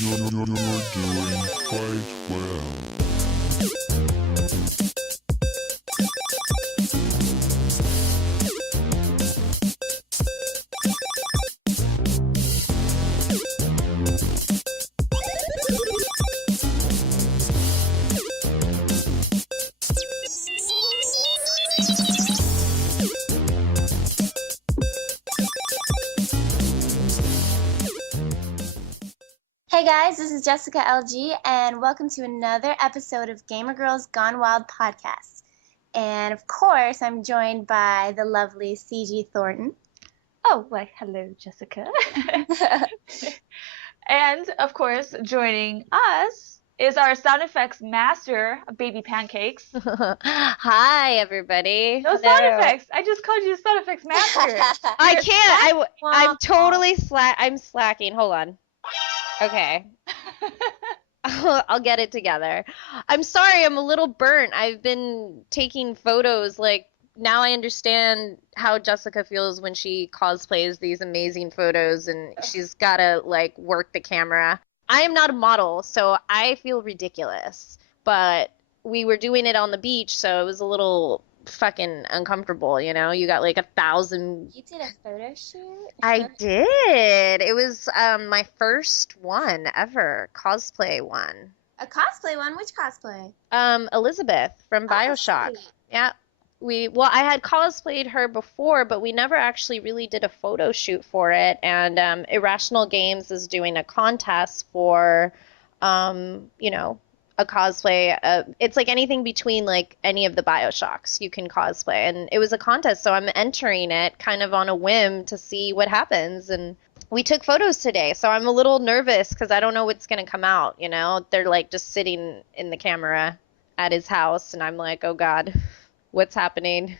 You're doing quite well. Hey guys, this is Jessica LG, and welcome to another episode of Gamer Girls Gone Wild podcast. And of course, I'm joined by the lovely CG Thornton. Oh, well, hello, Jessica. And, of course, joining us is our sound effects master, Baby Pancakes. Hi, everybody. No sound effects. I just called you sound effects master. I can't. I'm totally I'm slacking. Hold on. Okay. I'll get it together. I'm sorry, I'm a little burnt. I've been taking photos. Like, now I understand how Jessica feels when she cosplays these amazing photos and she's gotta, like, work the camera. I am not a model, so I feel ridiculous. But we were doing it on the beach, so it was a little fucking uncomfortable, you know? You got like 1,000. You did a photo shoot? I did. It was my first one ever, cosplay one. A cosplay one? Which cosplay? Elizabeth from BioShock. Sweet. Yeah. I had cosplayed her before, but we never actually really did a photo shoot for it. And Irrational Games is doing a contest for, a cosplay. It's like anything between like any of the BioShocks you can cosplay. And it was a contest, so I'm entering it kind of on a whim to see what happens. And we took photos today, so I'm a little nervous because I don't know what's going to come out, you know? They're like just sitting in the camera at his house, and I'm like, oh God, what's happening?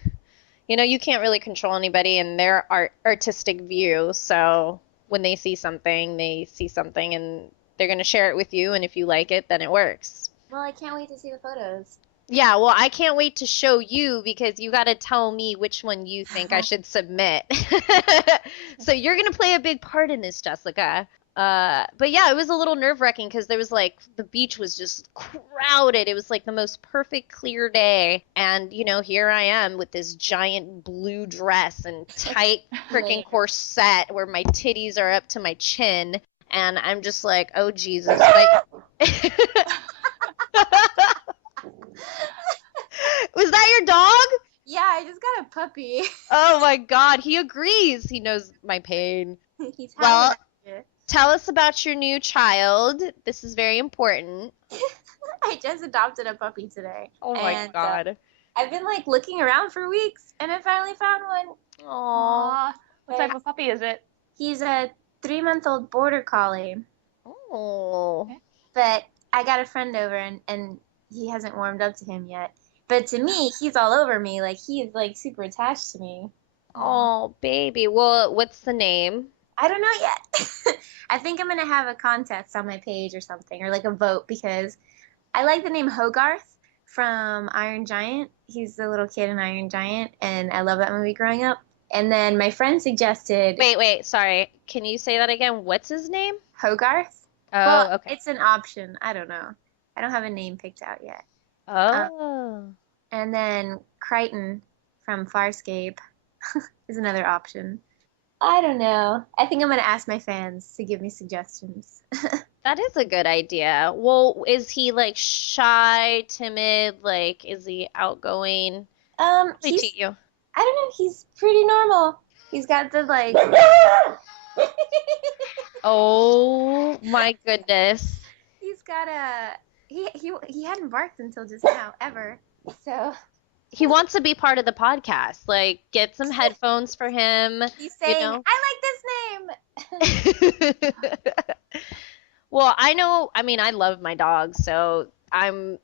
You know, you can't really control anybody in their artistic view, so when they see something, and they're going to share it with you, and if you like it, then it works. Well, I can't wait to see the photos. Yeah, well, I can't wait to show you because you got to tell me which one you think I should submit. So you're going to play a big part in this, Jessica. But yeah, it was a little nerve-wracking because there was like, the beach was just crowded. It was like the most perfect clear day. And, you know, here I am with this giant blue dress and tight freaking corset where my titties are up to my chin. And I'm just like, oh, Jesus. Was that your dog? Yeah, I just got a puppy. Oh my God, he agrees. He knows my pain. He's Well, it. Tell us about your new child. This is very important. I just adopted a puppy today. Oh my God. I've been like looking around for weeks, and I finally found one. Aww. Aw, what type of puppy is it? He's a 3-month-old border collie. Oh. But I got a friend over, and he hasn't warmed up to him yet. But to me, he's all over me. Like, he's, like, super attached to me. Oh, baby. Well, what's the name? I don't know yet. I think I'm going to have a contest on my page or something, or, like, a vote, because I like the name Hogarth from Iron Giant. He's the little kid in Iron Giant, and I love that movie growing up. And then my friend suggested... Wait, sorry. Can you say that again? What's his name? Hogarth? Oh, well, okay. It's an option. I don't know. I don't have a name picked out yet. Oh. And then Crichton from Farscape is another option. I don't know. I think I'm going to ask my fans to give me suggestions. That is a good idea. Well, is he, like, shy, timid? Like, is he outgoing? They He's, cheat you. I don't know. He's pretty normal. He's got the, like... Oh, my goodness. He's got a... He hadn't barked until just now, ever. So... He wants to be part of the podcast. Like, get some headphones for him. He's saying, you know? I like this name! Well, I love my dog, so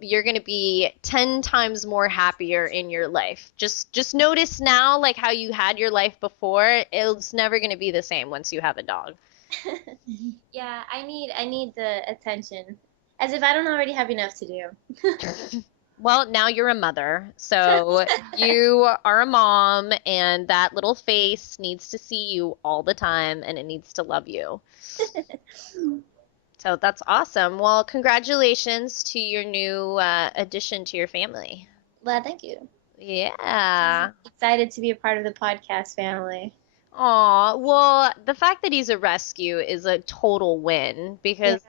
you're going to be 10 times more happier in your life. Just notice now, like how you had your life before, it's never going to be the same once you have a dog. Yeah, I need the attention. As if I don't already have enough to do. Well, now you're a mother, so you are a mom, and that little face needs to see you all the time, and it needs to love you. So that's awesome. Well, congratulations to your new addition to your family. Well, thank you. Yeah. Excited to be a part of the podcast family. Aw, well, the fact that he's a rescue is a total win because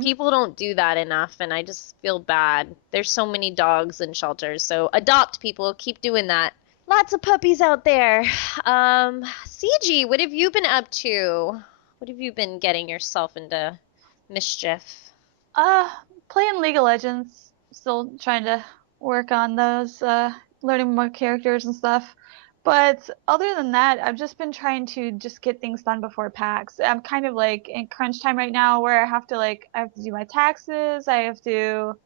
people don't do that enough, and I just feel bad. There's so many dogs in shelters, so adopt people, keep doing that. Lots of puppies out there. CG, what have you been up to? What have you been getting yourself into mischief? Playing League of Legends. Still trying to work on those, learning more characters and stuff. But other than that, I've just been trying to just get things done before PAX. I'm kind of like in crunch time right now where I have to do my taxes. I have to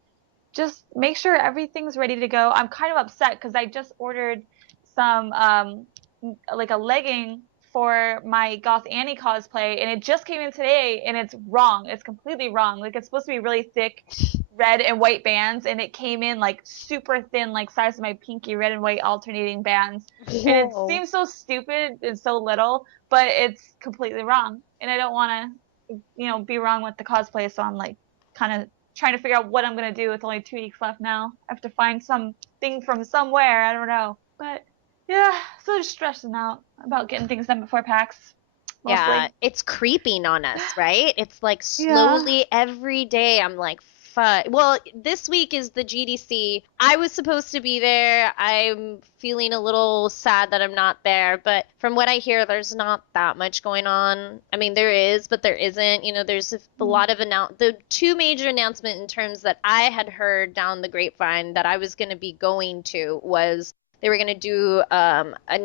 just make sure everything's ready to go. I'm kind of upset because I just ordered some like a legging for my Goth Annie cosplay, and it just came in today, and it's wrong. It's completely wrong. Like, it's supposed to be really thick red and white bands, and it came in like super thin, like size of my pinky, red and white alternating bands. And it seems so stupid and so little, but it's completely wrong. And I don't want to, be wrong with the cosplay, so I'm like kind of trying to figure out what I'm going to do with only 2 weeks left now. I have to find something from somewhere. I don't know. But yeah, so just stressing out about getting things done before PAX. Mostly. Yeah, it's creeping on us, right? It's like slowly every day I'm like, fuck. Well, this week is the GDC. I was supposed to be there. I'm feeling a little sad that I'm not there, but from what I hear, there's not that much going on. I mean, there is, but there isn't. There's a lot of the two major announcements in terms that I had heard down the grapevine that I was going to be going to was they were going to do a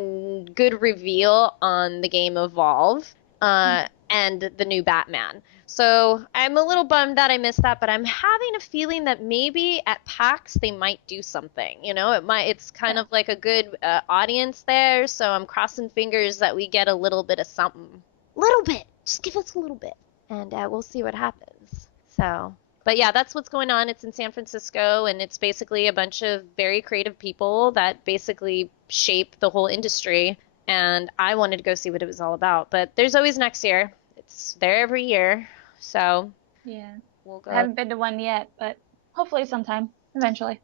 good reveal on the game Evolve and the new Batman. So I'm a little bummed that I missed that, but I'm having a feeling that maybe at PAX they might do something. It's kind of like a good audience there, so I'm crossing fingers that we get a little bit of something. Little bit. Just give us a little bit, and we'll see what happens. So... But yeah, that's what's going on. It's in San Francisco, and it's basically a bunch of very creative people that basically shape the whole industry. And I wanted to go see what it was all about. But there's always next year. It's there every year. So yeah, we'll go. I haven't been to one yet, but hopefully sometime, eventually.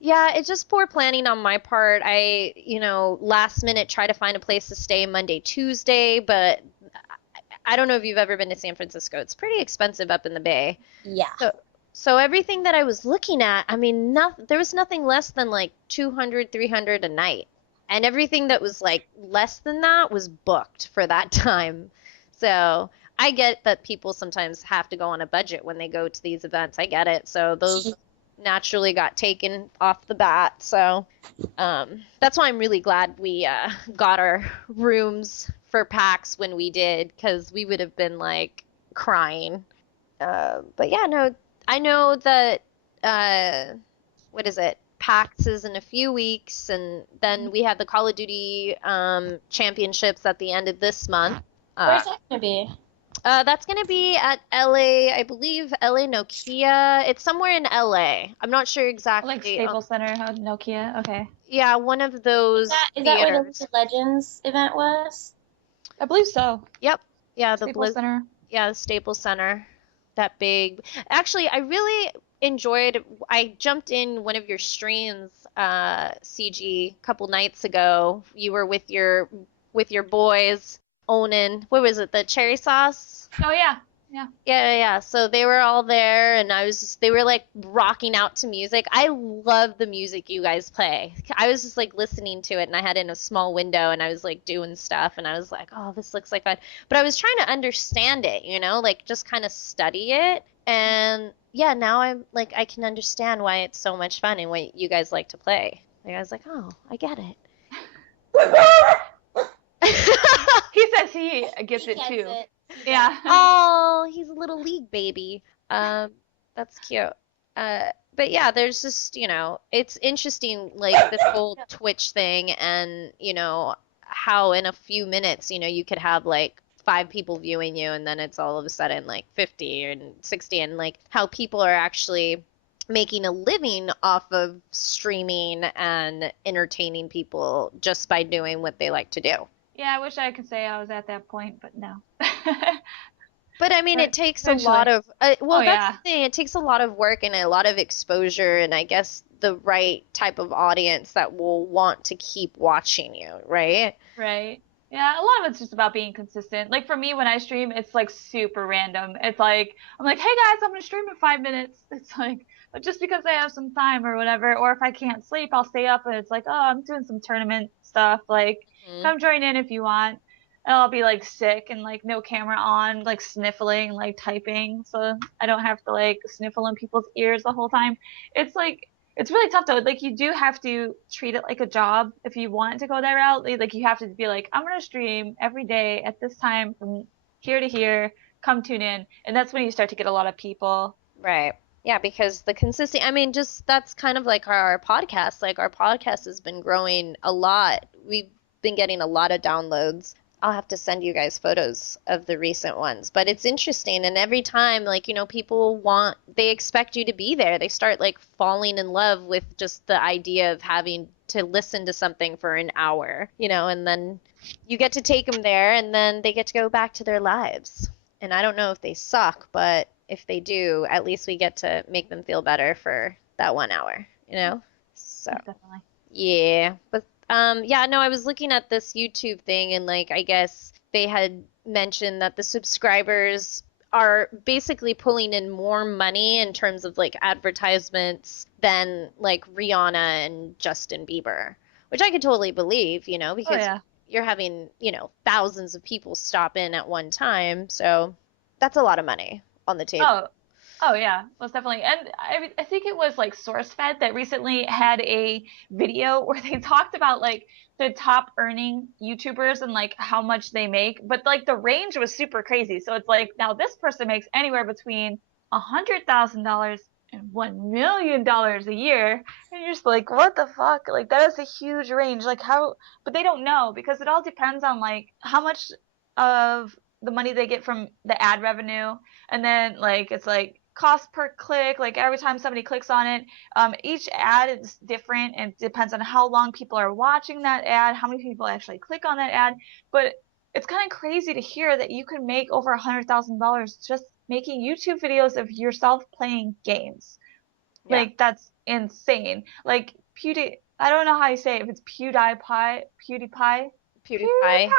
Yeah, it's just poor planning on my part. I, last minute try to find a place to stay Monday, Tuesday, but I don't know if you've ever been to San Francisco. It's pretty expensive up in the Bay. Yeah. So everything that I was looking at, I mean, there was nothing less than like 200, 300 a night. And everything that was like less than that was booked for that time. So I get that people sometimes have to go on a budget when they go to these events. I get it. So those naturally got taken off the bat. So that's why I'm really glad we got our rooms for PAX when we did, because we would have been like crying. But yeah, no, I know that what is it? PAX is in a few weeks, and then we have the Call of Duty championships at the end of this month. Where's that gonna be? That's gonna be at LA, I believe LA Nokia. It's somewhere in LA. I'm not sure exactly. Like Staples Center, Nokia. Okay. Yeah, one of those. Is that where the League of Legends event was? I believe so. Yep. Yeah, the Staples Center. Yeah, the Staples Center. That big. Actually, I really enjoyed. I jumped in one of your streams, CG, a couple nights ago. You were with your boys owning, what was it, the cherry sauce? Oh yeah. Yeah. So they were all there, and they were like rocking out to music. I love the music you guys play. I was just like listening to it, and I had it in a small window, and I was like doing stuff, and I was like, oh, this looks like fun. But I was trying to understand it, like just kind of study it. And yeah, now I'm like, I can understand why it's so much fun and what you guys like to play. Like, I was like, oh, I get it. He says he gets it too. Yeah. Oh, he's a little league baby. That's cute. But yeah, there's just, it's interesting, like this whole Twitch thing, and how in a few minutes, you could have like 5 people viewing you, and then it's all of a sudden like 50 and 60, and like how people are actually making a living off of streaming and entertaining people just by doing what they like to do. Yeah, I wish I could say I was at that point, but no. But I mean, it takes a eventually. lot of, well, Oh, that's yeah. the thing. It takes a lot of work and a lot of exposure, and I guess the right type of audience that will want to keep watching you, right? Right. Yeah, a lot of it's just about being consistent. Like for me, when I stream, it's like super random. It's like I'm like, hey guys, I'm gonna stream in 5 minutes. It's like just because I have some time or whatever, or if I can't sleep, I'll stay up and it's like, oh, I'm doing some tournament stuff. Like, Mhm. come join in if you want. And I'll be like sick and like no camera on, like sniffling, like typing, so I don't have to like sniffle in people's ears the whole time. It's like it's really tough though. Like you do have to treat it like a job if you want to go that route. Like you have to be like, I'm gonna stream every day at this time from here to here. Come tune in, and that's when you start to get a lot of people. Right. Yeah, because the consistent, I mean, just that's kind of like our podcast. Like our podcast has been growing a lot. We've been getting a lot of downloads. I'll have to send you guys photos of the recent ones, but it's interesting. And every time, like, people they expect you to be there. They start like falling in love with just the idea of having to listen to something for an hour, and then you get to take them there and then they get to go back to their lives. And I don't know if they suck, but if they do, at least we get to make them feel better for that 1 hour, So, Definitely. yeah. But yeah, no, I was looking at this YouTube thing and like I guess they had mentioned that the subscribers are basically pulling in more money in terms of like advertisements than like Rihanna and Justin Bieber, which I could totally believe, Oh because yeah. you're having, thousands of people stop in at one time. So that's a lot of money on the table. Oh yeah, most definitely. And I think it was like SourceFed that recently had a video where they talked about like the top earning YouTubers and like how much they make, but like the range was super crazy. So it's like now this person makes anywhere between $100,000 and $1 million a year, and you're just like, what the fuck? Like that is a huge range. Like how? But they don't know because it all depends on like how much of the money they get from the ad revenue, and then like it's like cost per click, like every time somebody clicks on it. Each ad is different and it depends on how long people are watching that ad, how many people actually click on that ad. But it's kind of crazy to hear that you can make over $100,000 just making YouTube videos of yourself playing games. Yeah. Like that's insane. Like I don't know how you say it, if it's PewDiePie. PewDiePie.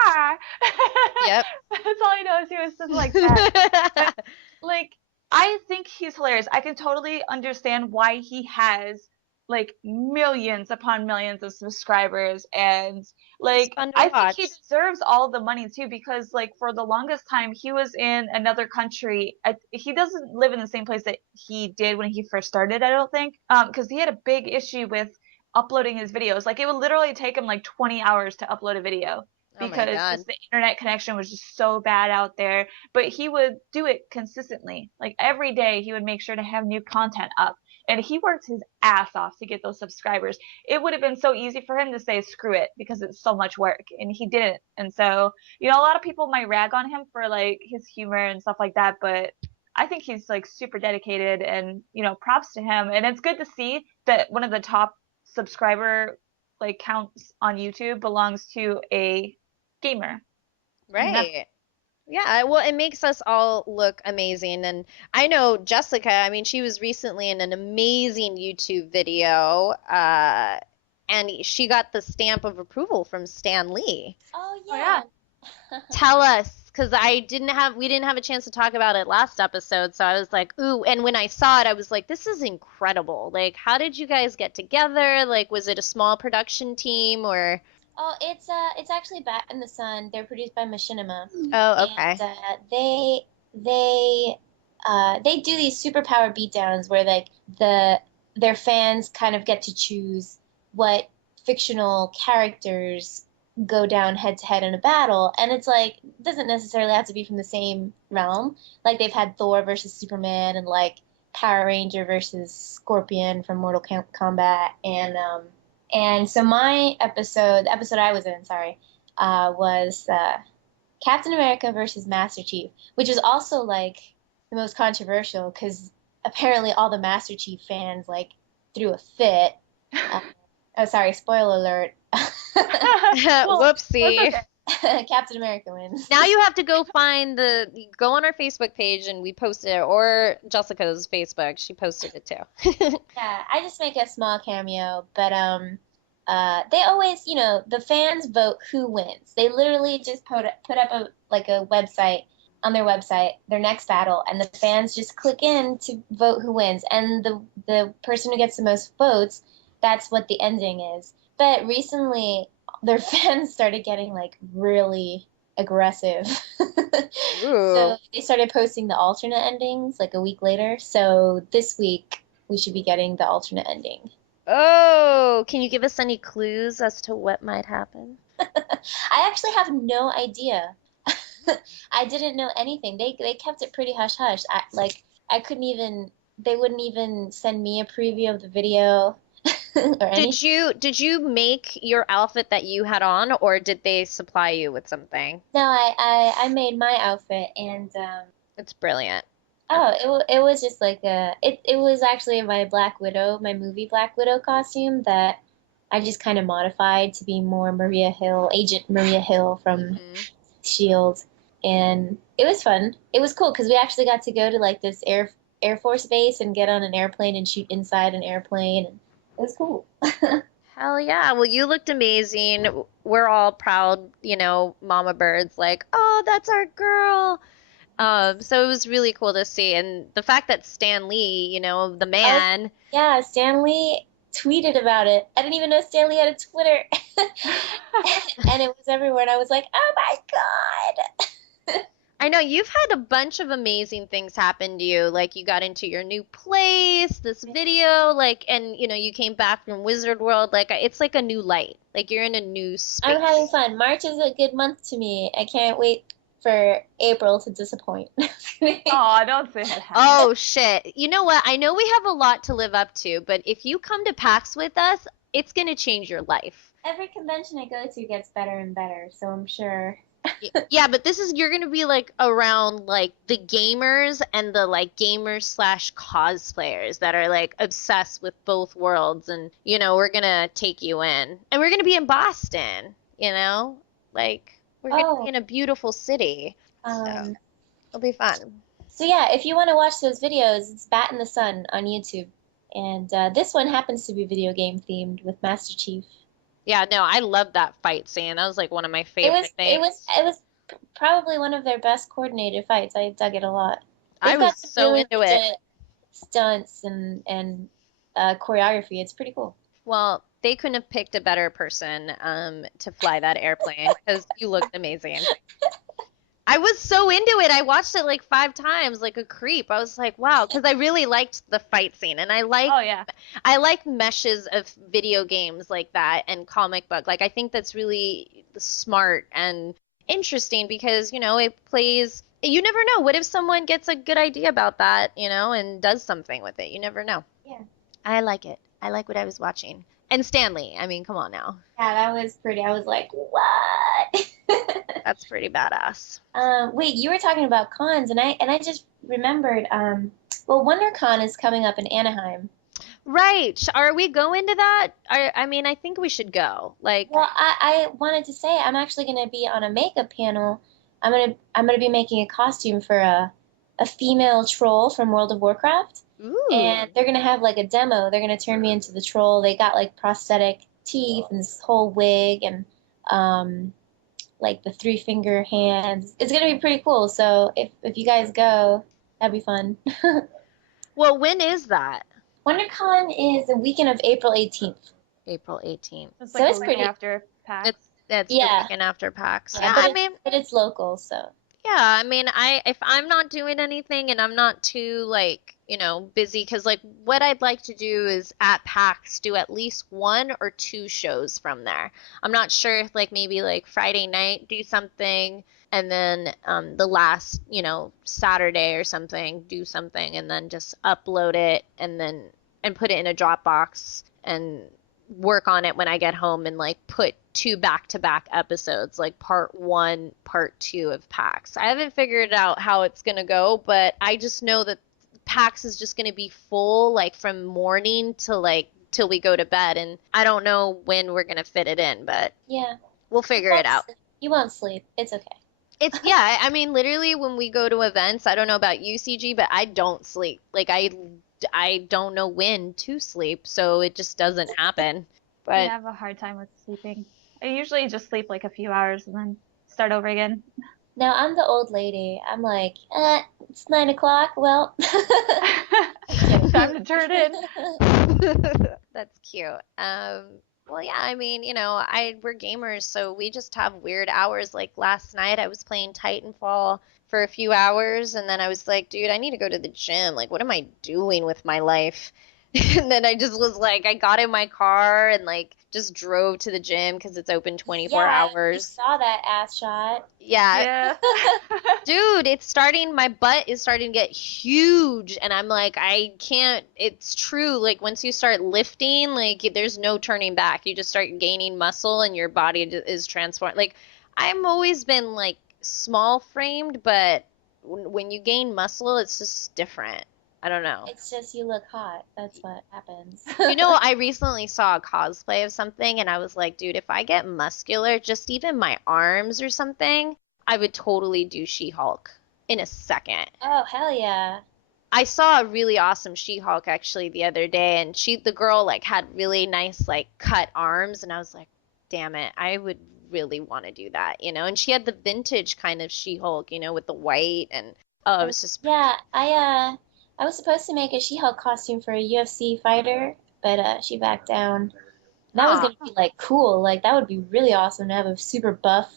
Yep. That's all I know is he was just like that. Like, I think he's hilarious. I can totally understand why he has like millions upon millions of subscribers, and like fun to I think he watch. deserves all the money too, because like for the longest time he was in another country. He doesn't live in the same place that he did when he first started, I don't think, because he had a big issue with uploading his videos. Like it would literally take him like 20 hours to upload a video Oh my because God. just the internet connection was just so bad out there. But he would do it consistently. Like every day he would make sure to have new content up. And he worked his ass off to get those subscribers. It would have been so easy for him to say screw it because it's so much work, and he didn't. And so, a lot of people might rag on him for like his humor and stuff like that, but I think he's like super dedicated, and props to him. And it's good to see that one of the top subscriber like counts on YouTube belongs to a gamer. Right. Yeah, well, it makes us all look amazing. And I know Jessica, I mean, she was recently in an amazing YouTube video, and she got the stamp of approval from Stan Lee. Oh Oh, yeah. Tell us, because we didn't have a chance to talk about it last episode, so I was like, ooh, and when I saw it, I was like, this is incredible. Like, how did you guys get together? Like, was it a small production team or? Oh, it's actually Bat in the Sun. They're produced by Machinima. Oh, okay. And they do these superpower beatdowns where like their fans kind of get to choose what fictional characters go down head to head in a battle, and it's like it doesn't necessarily have to be from the same realm. Like they've had Thor versus Superman, and like Power Ranger versus Scorpion from Mortal Kombat, and so my episode, the episode I was in, was Captain America versus Master Chief, which is also like the most controversial because apparently all the Master Chief fans like threw a fit. Oh, sorry, spoiler alert. Well, Whoopsie. Captain America wins. Now you have to go go on our Facebook page and we posted it, or Jessica's Facebook. She posted it too. Yeah, I just make a small cameo, but they always, the fans vote who wins. They literally just put up a website on their website, their next battle, and the fans just click in to vote who wins. And the person who gets the most votes, that's what the ending is. But recently, their fans started getting like really aggressive. So they started posting the alternate endings like a week later. So this week we should be getting the alternate ending. Oh, can you give us any clues as to what might happen? I actually have no idea. I didn't know anything. They kept it pretty hush hush. I couldn't even. They wouldn't even send me a preview of the video. Did you make your outfit that you had on, or did they supply you with something? No, I made my outfit, and It's brilliant. oh, it was just like it was actually my my movie Black Widow costume that I just kind of modified to be more Agent Maria Hill from Shield, and it was fun. It was cool because we actually got to go to like this Air Force base and get on an airplane and shoot inside an airplane. And it was cool. Hell yeah. Well, you looked amazing. We're all proud, mama birds, like, oh, that's our girl. So it was really cool to see. And the fact that Stan Lee, the man. Yeah, Stan Lee tweeted about it. I didn't even know Stan Lee had a Twitter. And it was everywhere. And I was like, oh my God. I know you've had a bunch of amazing things happen to you. Like you got into your new place, this video, and you came back from Wizard World. Like it's like a new light. Like you're in a new space. I'm having fun. March is a good month to me. I can't wait for April to disappoint. Oh, don't say that. Oh shit. You know what? I know we have a lot to live up to, but if you come to PAX with us, it's gonna change your life. Every convention I go to gets better and better, so I'm sure. Yeah, but you're gonna be like around like the gamers and the like gamers / cosplayers that are like obsessed with both worlds, and we're gonna take you in, and we're gonna be in Boston, like we're gonna be in a beautiful city, so it'll be fun. So yeah, if you want to watch those videos, it's Bat in the Sun on YouTube, and this one happens to be video game themed with Master Chief. Yeah, no, I love that fight scene. That was like one of my favorite things. It was probably one of their best coordinated fights. I dug it a lot. I was so into it. Stunts and choreography. It's pretty cool. Well, they couldn't have picked a better person to fly that airplane because you looked amazing. I was so into it. I watched it like 5 times, like a creep. I was like, wow, because I really liked the fight scene, and I like meshes of video games like that and comic book. Like I think that's really smart and interesting because it plays. You never know. What if someone gets a good idea about that, and does something with it? You never know. Yeah. I like it. I like what I was watching. And Stanley. I mean, come on now. Yeah, that was pretty. I was like, what? That's pretty badass. Wait, you were talking about cons, and I just remembered. WonderCon is coming up in Anaheim. Right. Are we going to that? I mean, I think we should go. Well, I wanted to say I'm actually going to be on a makeup panel. I'm gonna be making a costume for a female troll from World of Warcraft. Ooh. And they're gonna have like a demo. They're gonna turn me into the troll. They got like prosthetic teeth and this whole wig and like the 3-finger hands. It's gonna be pretty cool. So if you guys go, that'd be fun. Well, when is that? WonderCon is the weekend of April 18th. April 18th. It's So it's pretty after PAX. It's Yeah. the weekend after PAX. Yeah, but it's local, so. Yeah, I mean, if I'm not doing anything and I'm not too busy, because what I'd like to do is at PAX do at least 1 or 2 shows from there. I'm not sure if maybe Friday night do something, and then the last Saturday or something do something, and then just upload it and put it in a Dropbox and work on it when I get home and put 2 back-to-back episodes, part 1, part 2 of PAX. I haven't figured out how it's gonna go, but I just know that PAX is just gonna be full from morning till we go to bed, and I don't know when we're gonna fit it in, but yeah, we'll figure it out. You won't sleep. It's okay. It's yeah, I mean literally when we go to events, I don't know about you, CG, but I don't sleep. Like I don't know when to sleep, so it just doesn't happen. Yeah, I But have a hard time with sleeping. I usually just sleep like a few hours and then start over again. Now I'm the old lady. I'm like, it's 9 o'clock. Well, Time to turn in. that's cute. Well, yeah, I mean, we're gamers, so we just have weird hours. Like last night, I was playing Titanfall for a few hours, and then I was like, dude, I need to go to the gym. Like, what am I doing with my life? And then I just was like, I got in my car and like just drove to the gym because it's open 24 yeah, you hours. saw that ass shot. Yeah. Yeah. Dude, my butt is starting to get huge, and I'm like, I can't, it's true, like, once you start lifting, like, there's no turning back. You just start gaining muscle, and your body is transformed. Like, I'm always been, like, small framed, but when you gain muscle, it's just different. I don't know. It's just you look hot. That's what happens. I recently saw a cosplay of something, and I was like, dude, if I get muscular, just even my arms or something, I would totally do She-Hulk in a second. Oh, hell yeah. I saw a really awesome She-Hulk actually the other day, and the girl like had really nice like cut arms, and I was like, damn it, I would really want to do that, and she had the vintage kind of She-Hulk, with the white, and oh, it was just Yeah, I was supposed to make a She-Hulk costume for a UFC fighter, but she backed down. That was gonna be like cool. Like that would be really awesome to have a super buff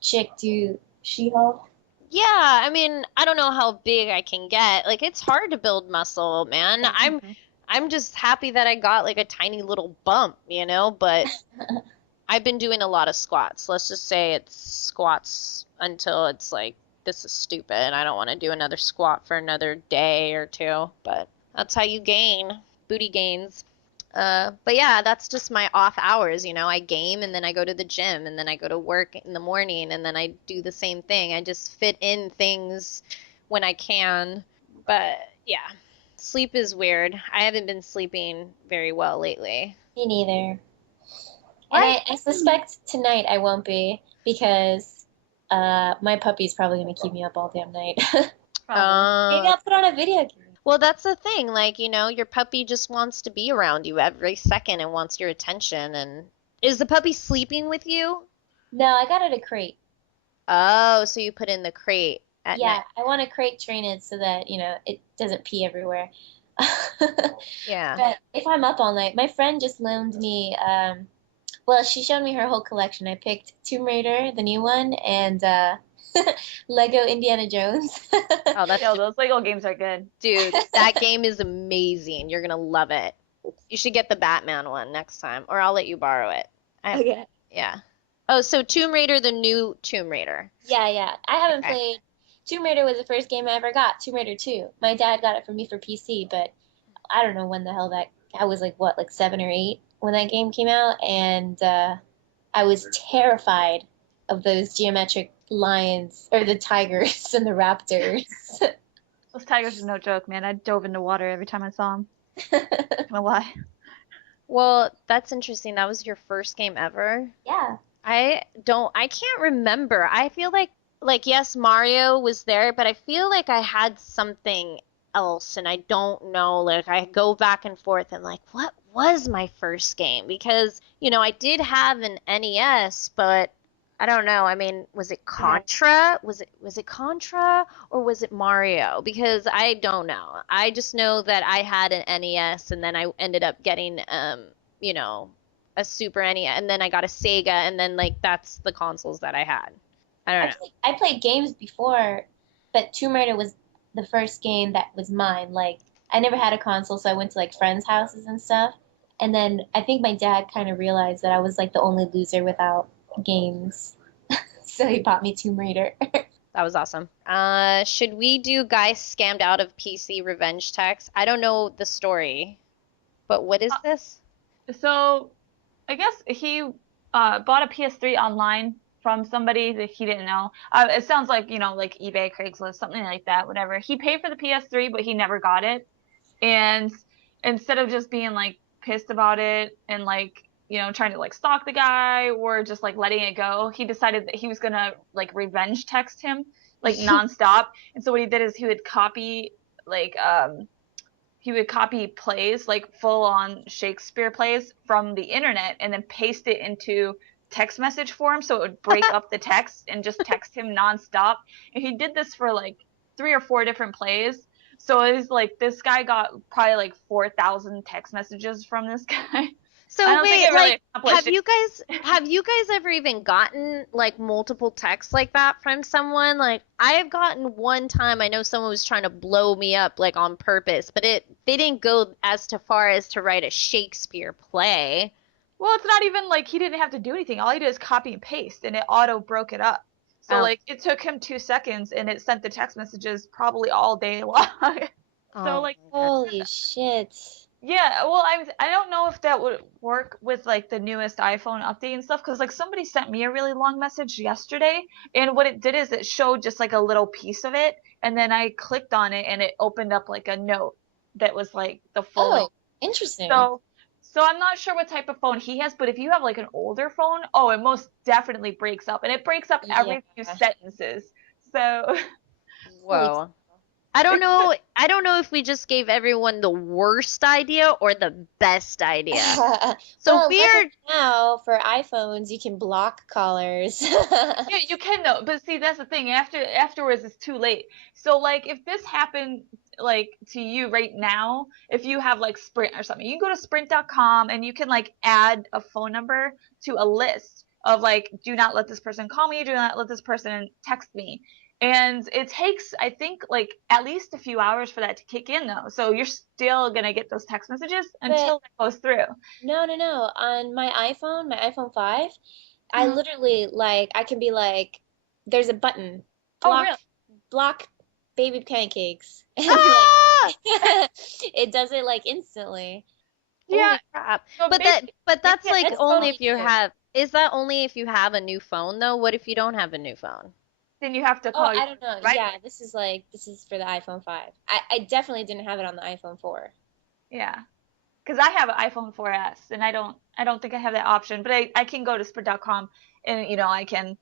chick do She-Hulk. Yeah, I mean, I don't know how big I can get. Like it's hard to build muscle, man. I'm just happy that I got like a tiny little bump, but I've been doing a lot of squats. Let's just say it's squats until it's like this is stupid and I don't want to do another squat for another day or two, but that's how you gain booty gains. But yeah, that's just my off hours, I game and then I go to the gym and then I go to work in the morning and then I do the same thing. I just fit in things when I can. But yeah, sleep is weird. I haven't been sleeping very well lately. Me neither. And I suspect tonight I won't be because my puppy's probably gonna keep me up all damn night. Maybe I'll put on a video game. Well, that's the thing. Like, your puppy just wants to be around you every second and wants your attention. And is the puppy sleeping with you? No, I got it a crate. Oh, so you put in the crate at night. I want to crate train it so that, it doesn't pee everywhere. Yeah. But if I'm up all night, my friend just loaned me, well, she showed me her whole collection. I picked Tomb Raider, the new one, and Lego Indiana Jones. Oh, those Lego games are good. Dude, that game is amazing. You're gonna love it. You should get the Batman one next time, or I'll let you borrow it. Okay. Yeah. Oh, so Tomb Raider, the new Tomb Raider. Yeah. I haven't played. Tomb Raider was the first game I ever got. Tomb Raider 2. My dad got it for me for PC, but I don't know when the hell I was like 7 or 8 when that game came out, and I was terrified of those geometric lions or the tigers and the raptors. Those tigers are no joke, man. I dove into water every time I saw them. Not gonna lie. Well, that's interesting. That was your first game ever? Yeah. I can't remember. I feel like yes, Mario was there, but I feel like I had something else and I don't know. Like I go back and forth and like, what was my first game? Because, I did have an NES, but I don't know. I mean, was it Contra? Was it Contra or was it Mario? Because I don't know. I just know that I had an NES and then I ended up getting a Super NES and then I got a Sega and then like that's the consoles that I had. I don't know. I played games before, but Tomb Raider was the first game that was mine. Like I never had a console, so I went to like friends' houses and stuff. And then I think my dad kind of realized that I was like the only loser without games. So he bought me Tomb Raider. That was awesome. Should we do guys scammed out of PC revenge text? I don't know the story, but what is this? So, I guess he bought a PS3 online from somebody that he didn't know. It sounds like, like eBay, Craigslist, something like that, whatever. He paid for the PS3, but he never got it. And instead of just being like pissed about it and like, trying to like stalk the guy or just like letting it go, he decided that he was gonna like revenge text him like nonstop. And so what he did is he would copy plays, like full on Shakespeare plays from the internet, and then paste it into text message form so it would break up the text and just text him nonstop. And he did this for like 3 or 4 different plays. So it was like this guy got probably like 4,000 text messages from this guy. So I don't think wait, it really like, accomplished have you guys ever even gotten like multiple texts like that from someone? Like, I have gotten one time. I know someone was trying to blow me up like on purpose, but they didn't go as far as to write a Shakespeare play. Well, it's not even like he didn't have to do anything. All he did is copy and paste, and it auto broke it up. So like it took him 2 seconds, and it sent the text messages probably all day long. So like, Holy shit. yeah, well, I don't know if that would work with like the newest iPhone update and stuff, because like somebody sent me a really long message yesterday, and what it did is it showed just like a little piece of it, and then I clicked on it and it opened up like a note that was like the full. Oh, interesting. So I'm not sure what type of phone he has, but if you have like an older phone, oh, it most definitely breaks up, and it breaks up every few sentences. So. Whoa. I don't know. I don't know if we just gave everyone the worst idea or the best idea. So well, weird. Now for iPhones, you can block callers. Yeah, you can though, but see, that's the thing. Afterwards, it's too late. So like, if this happened like to you right now, if you have like Sprint or something, you can go to Sprint.com and you can like add a phone number to a list of like, do not let this person call me, do not let this person text me. And it takes, I think, like at least a few hours for that to kick in, though. So you're still gonna get those text messages until it goes through. No. On my iPhone 5, I literally I can be like, there's a button, block baby pancakes. Ah! It does it like instantly. Yeah. Holy crap. So But that's like that's only totally if you true. have. Is that only if you have a new phone though? What if you don't have a new phone? then you have to call. I don't know. Right? Yeah, this is for the iPhone 5. I definitely didn't have it on the iPhone 4. Yeah, because I have an iPhone 4S, and I don't think I have that option. But I can go to Sprint.com, and I can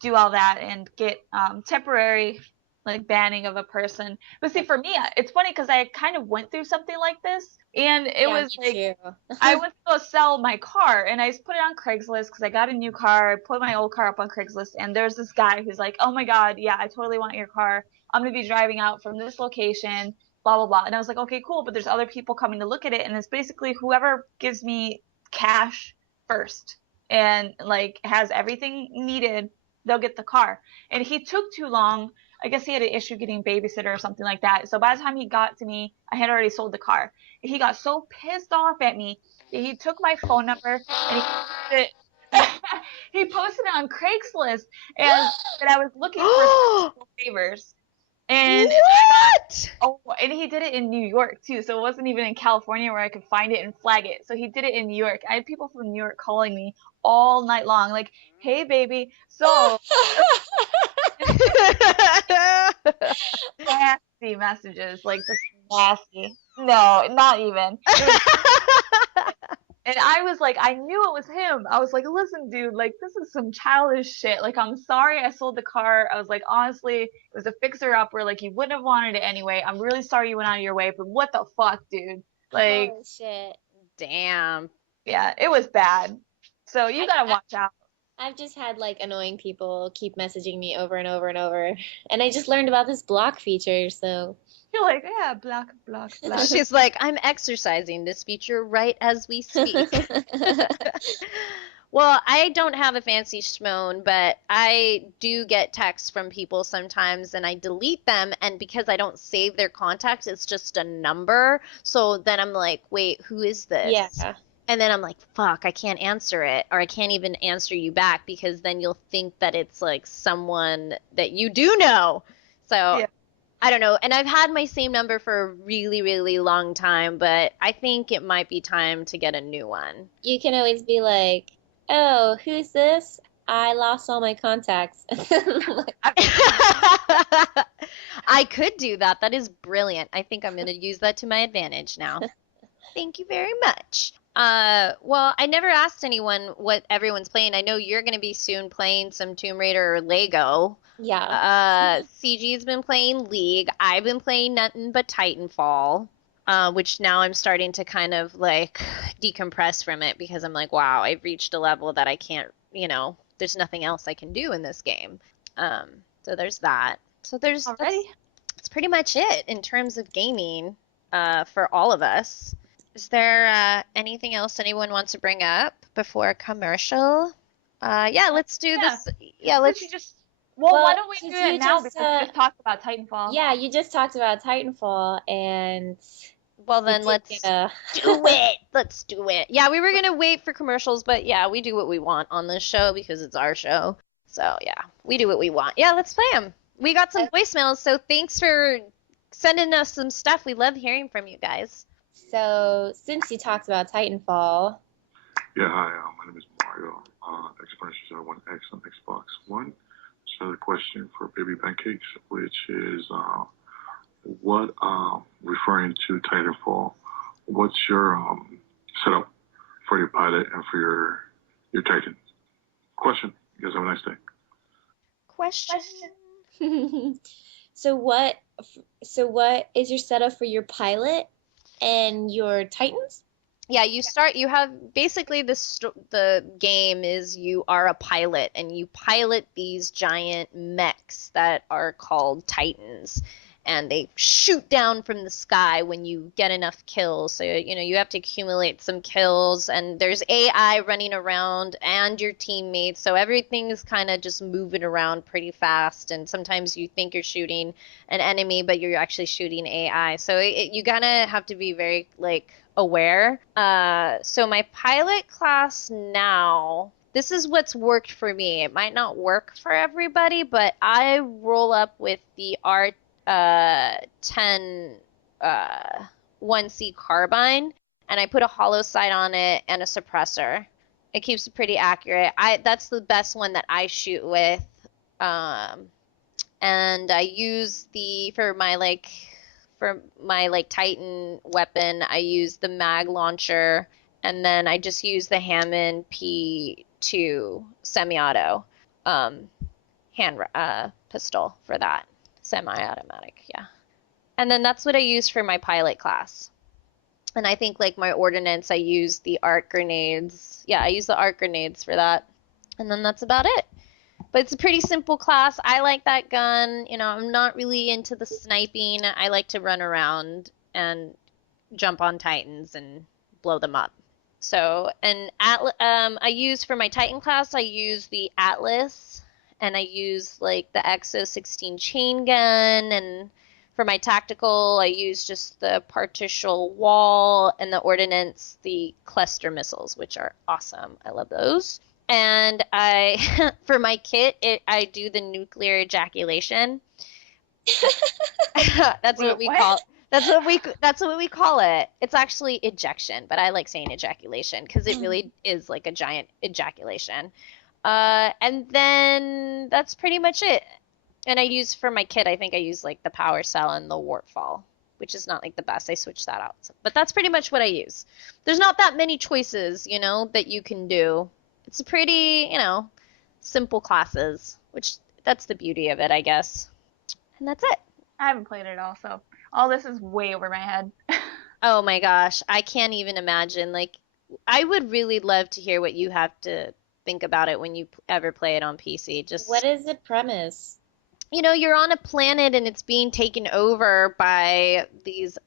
do all that and get temporary like banning of a person. But see, for me, it's funny because I kind of went through something like this, and it was like I went to go sell my car, and I just put it on Craigslist because I got a new car. I put my old car up on Craigslist, and there's this guy who's like, "Oh my God, yeah, I totally want your car. I'm gonna be driving out from this location, blah blah blah." And I was like, "Okay, cool," but there's other people coming to look at it, and it's basically whoever gives me cash first and like has everything needed, they'll get the car. And he took too long. I guess he had an issue getting babysitter or something like that. So by the time he got to me, I had already sold the car. And he got so pissed off at me that he took my phone number and he posted it on Craigslist and that I was looking for favors. And and he did it in New York too. So it wasn't even in California where I could find it and flag it. So he did it in New York. I had people from New York calling me all night long, like, "Hey, baby, so." Nasty messages, like just nasty. No, not even. And I was like, I knew it was him. I was like, "Listen, dude, like this is some childish shit. Like, I'm sorry I sold the car. I was like, honestly, it was a fixer-upper. Like, you wouldn't have wanted it anyway. I'm really sorry you went out of your way, but what the fuck, dude? Like, holy shit. Damn. Yeah, it was bad. So you gotta watch out." I've just had like annoying people keep messaging me over and over and over, and I just learned about this block feature, so. You're like, yeah, block. She's like, I'm exercising this feature right as we speak. Well, I don't have a fancy schmone, but I do get texts from people sometimes, and I delete them, and because I don't save their contact, it's just a number. So then I'm like, wait, who is this? Yeah. And then I'm like, fuck, I can't answer it, or I can't even answer you back because then you'll think that it's like someone that you do know. So yeah. I don't know. And I've had my same number for a really, really long time, but I think it might be time to get a new one. You can always be like, "Oh, who's this? I lost all my contacts." I could do that. That is brilliant. I think I'm going to use that to my advantage now. Thank you very much. Well, I never asked anyone what everyone's playing. I know you're going to be soon playing some Tomb Raider or Lego. Yeah. CG's been playing League. I've been playing nothing but Titanfall, which now I'm starting to kind of like decompress from it because I'm like, wow, I've reached a level that I can't, there's nothing else I can do in this game. So there's that. So that's pretty much it in terms of gaming, for all of us. Is there anything else anyone wants to bring up before a commercial? Yeah, let's do this. Yeah, let's. Well, Well, why don't we since do it you now just, because we just talked about Titanfall. Yeah, you just talked about Titanfall, and Well, we then did let's get a- do it. Let's do it. Yeah, we were gonna wait for commercials, but yeah, we do what we want on this show because it's our show. So yeah, we do what we want. Yeah, let's play them. We got some voicemails, so thanks for sending us some stuff. We love hearing from you guys. So, since you talked about Titanfall, Yeah, hi, my name is Mario, X1X on Xbox One. So the question for Baby Pancakes, which is what, referring to Titanfall, what's your setup for your pilot and for your Titan? Question. You guys have a nice day. Question. so what is your setup for your pilot and your Titans? Yeah, you have basically the game is you are a pilot and you pilot these giant mechs that are called Titans, and they shoot down from the sky when you get enough kills. So, you have to accumulate some kills, and there's AI running around and your teammates, so everything is kind of just moving around pretty fast, and sometimes you think you're shooting an enemy, but you're actually shooting AI. So you kind of have to be very, aware. So my pilot class now, this is what's worked for me. It might not work for everybody, but I roll up with the R10 1C carbine, and I put a hollow sight on it and a suppressor. It keeps it pretty accurate. That's the best one that I shoot with. And I use for my Titan weapon, I use the mag launcher, and then I just use the Hammond P2 semi-auto hand pistol for that. Semi-automatic, yeah. And then that's what I use for my pilot class. And I think my ordnance, I use the arc grenades. Yeah, I use the arc grenades for that. And then that's about it. But it's a pretty simple class. I like that gun. I'm not really into the sniping. I like to run around and jump on Titans and blow them up. So, and I use for my Titan class, I use the Atlas, and I use the Exo 16 chain gun, and for my tactical, I use just the partial wall, and the ordnance, the cluster missiles, which are awesome. I love those. And for my kit, I do the nuclear ejaculation. That's what we call. That's what we call it. It's actually ejection, but I like saying ejaculation because it really is like a giant ejaculation. And then that's pretty much it. And I use for my kit, I think I use the power cell and the warpfall, which is not the best. I switched that out. But that's pretty much what I use. There's not that many choices, that you can do. It's a pretty, simple classes, which that's the beauty of it, I guess. And that's it. I haven't played it all, so all this is way over my head. Oh my gosh, I can't even imagine. I would really love to hear what you have to think about it when you ever play it on PC. Just what is the premise? You're on a planet and it's being taken over by these,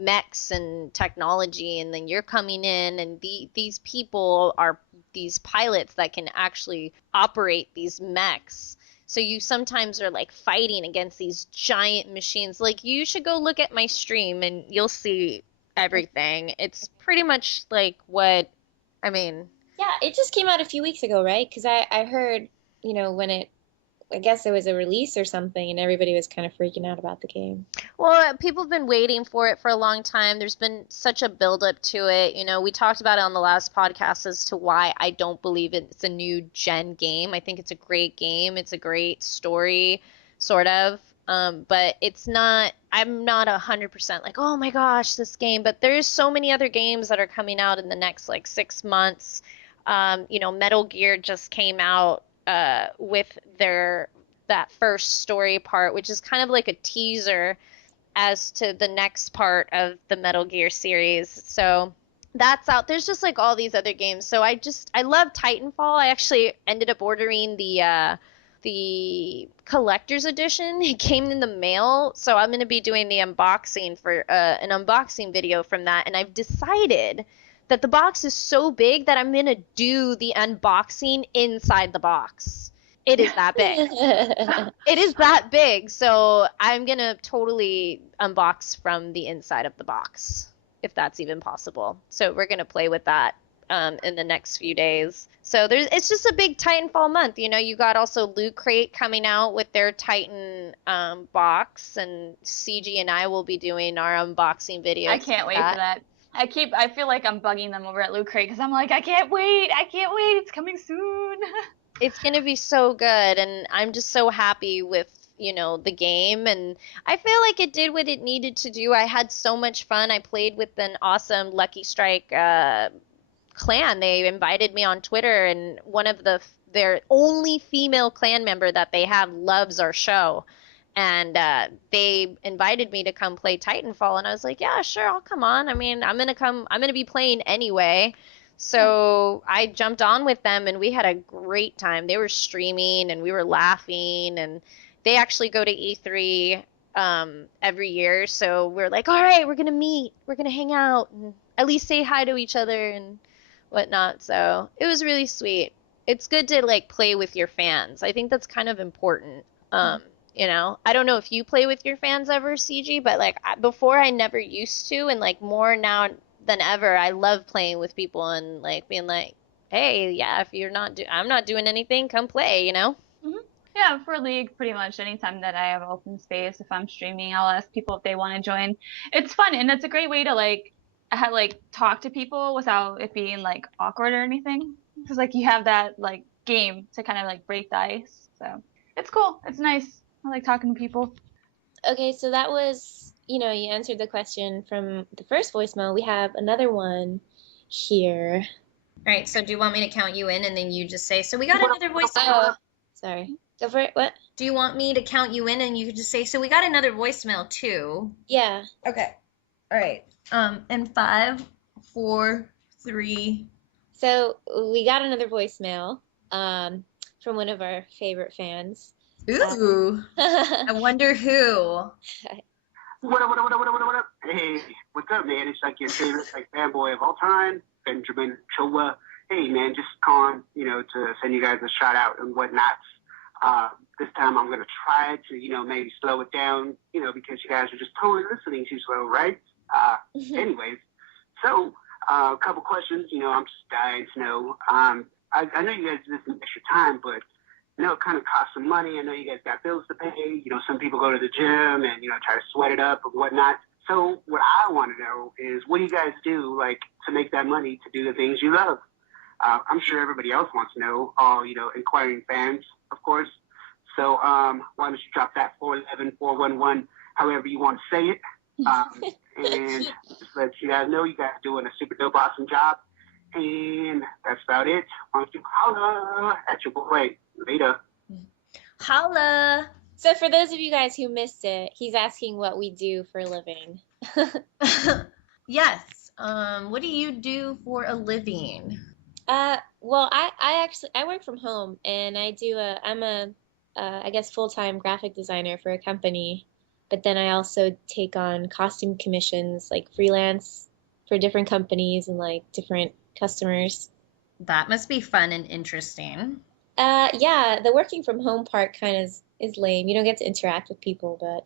mechs and technology, and then you're coming in, and these people are these pilots that can actually operate these mechs. So you sometimes are fighting against these giant machines. You should go look at my stream and you'll see everything. It's pretty much what, I mean. Yeah, it just came out a few weeks ago, right? Because I heard, when I guess there was a release or something, and everybody was kind of freaking out about the game. Well, people have been waiting for it for a long time. There's been such a build-up to it. We talked about it on the last podcast as to why I don't believe it's a new gen game. I think it's a great game. It's a great story, sort of. but I'm not 100% like, oh my gosh, this game. But there's so many other games that are coming out in the next like 6 months. Metal Gear just came out with that first story part, which is kind of like a teaser as to the next part of the Metal Gear series. So that's out. There's just like all these other games. So I love Titanfall. I actually ended up ordering the collector's edition. It came in the mail, so I'm going to be doing the unboxing for an unboxing video from that. And I've decided that the box is so big that I'm going to do the unboxing inside the box. It is that big. It is that big. So I'm going to totally unbox from the inside of the box, if that's even possible. So we're going to play with that in the next few days. So it's just a big Titanfall month. You got also Loot Crate coming out with their Titan box, and CG and I will be doing our unboxing videos. I can't wait for that. I feel like I'm bugging them over at Loot Crate because I'm like, I can't wait, it's coming soon. It's gonna be so good, and I'm just so happy with the game, and I feel like it did what it needed to do. I had so much fun. I played with an awesome Lucky Strike clan. They invited me on Twitter, and one of their only female clan member that they have loves our show, and they invited me to come play Titanfall, and I was like, yeah, sure, I'll come on. I mean, I'm gonna be playing anyway. So I jumped on with them, and we had a great time. They were streaming, and we were laughing, and they actually go to E3 every year. So we're like, all right, we're going to meet. We're going to hang out and at least say hi to each other and whatnot. So it was really sweet. It's good to, like, play with your fans. I think that's kind of important. I don't know if you play with your fans ever, CG, but, like, before I never used to, and, like, more now than ever, I love playing with people and like being like, hey, yeah, if you're I'm not doing anything, come play, Mm-hmm. Yeah, for League, pretty much anytime that I have open space, if I'm streaming, I'll ask people if they want to join. It's fun, and it's a great way to like talk to people without it being like awkward or anything, because like you have that like game to kind of like break the ice. So it's cool. It's nice. I like talking to people. Okay, so that was, you answered the question from the first voicemail. We have another one here. All right, so do you want me to count you in and then you just say, so we got another voicemail? Sorry. Go for it. What? Do you want me to count you in and you just say, so we got another voicemail too? Yeah. Okay. All right. And 5, 4, 3. So we got another voicemail from one of our favorite fans. Ooh. I wonder who. What up? Hey, what's up, man? It's like your favorite fanboy of all time, Benjamin Chowa. Hey, man, just calling, to send you guys a shout out and whatnot. This time I'm gonna try to, maybe slow it down, because you guys are just totally listening too slow, right? Anyways, so a couple questions. I'm just dying to know. I know you guys do this in extra time, but it kind of costs some money. I know you guys got bills to pay. Some people go to the gym and, try to sweat it up and whatnot. So what I want to know is, what do you guys do, to make that money to do the things you love? I'm sure everybody else wants to know, all, inquiring fans, of course. So why don't you drop that 411, 411, however you want to say it. And just let you guys know you guys are doing a super dope, awesome job. And that's about it. Why don't you holla at your boy? Later. Holla. So for those of you guys who missed it, he's asking what we do for a living. Yes. What do you do for a living? Well, I work from home, and I'm a I guess full-time graphic designer for a company, but then I also take on costume commissions, like freelance for different companies and like different customers. That must be fun and interesting. Yeah, the working from home part kind of is lame. You don't get to interact with people, but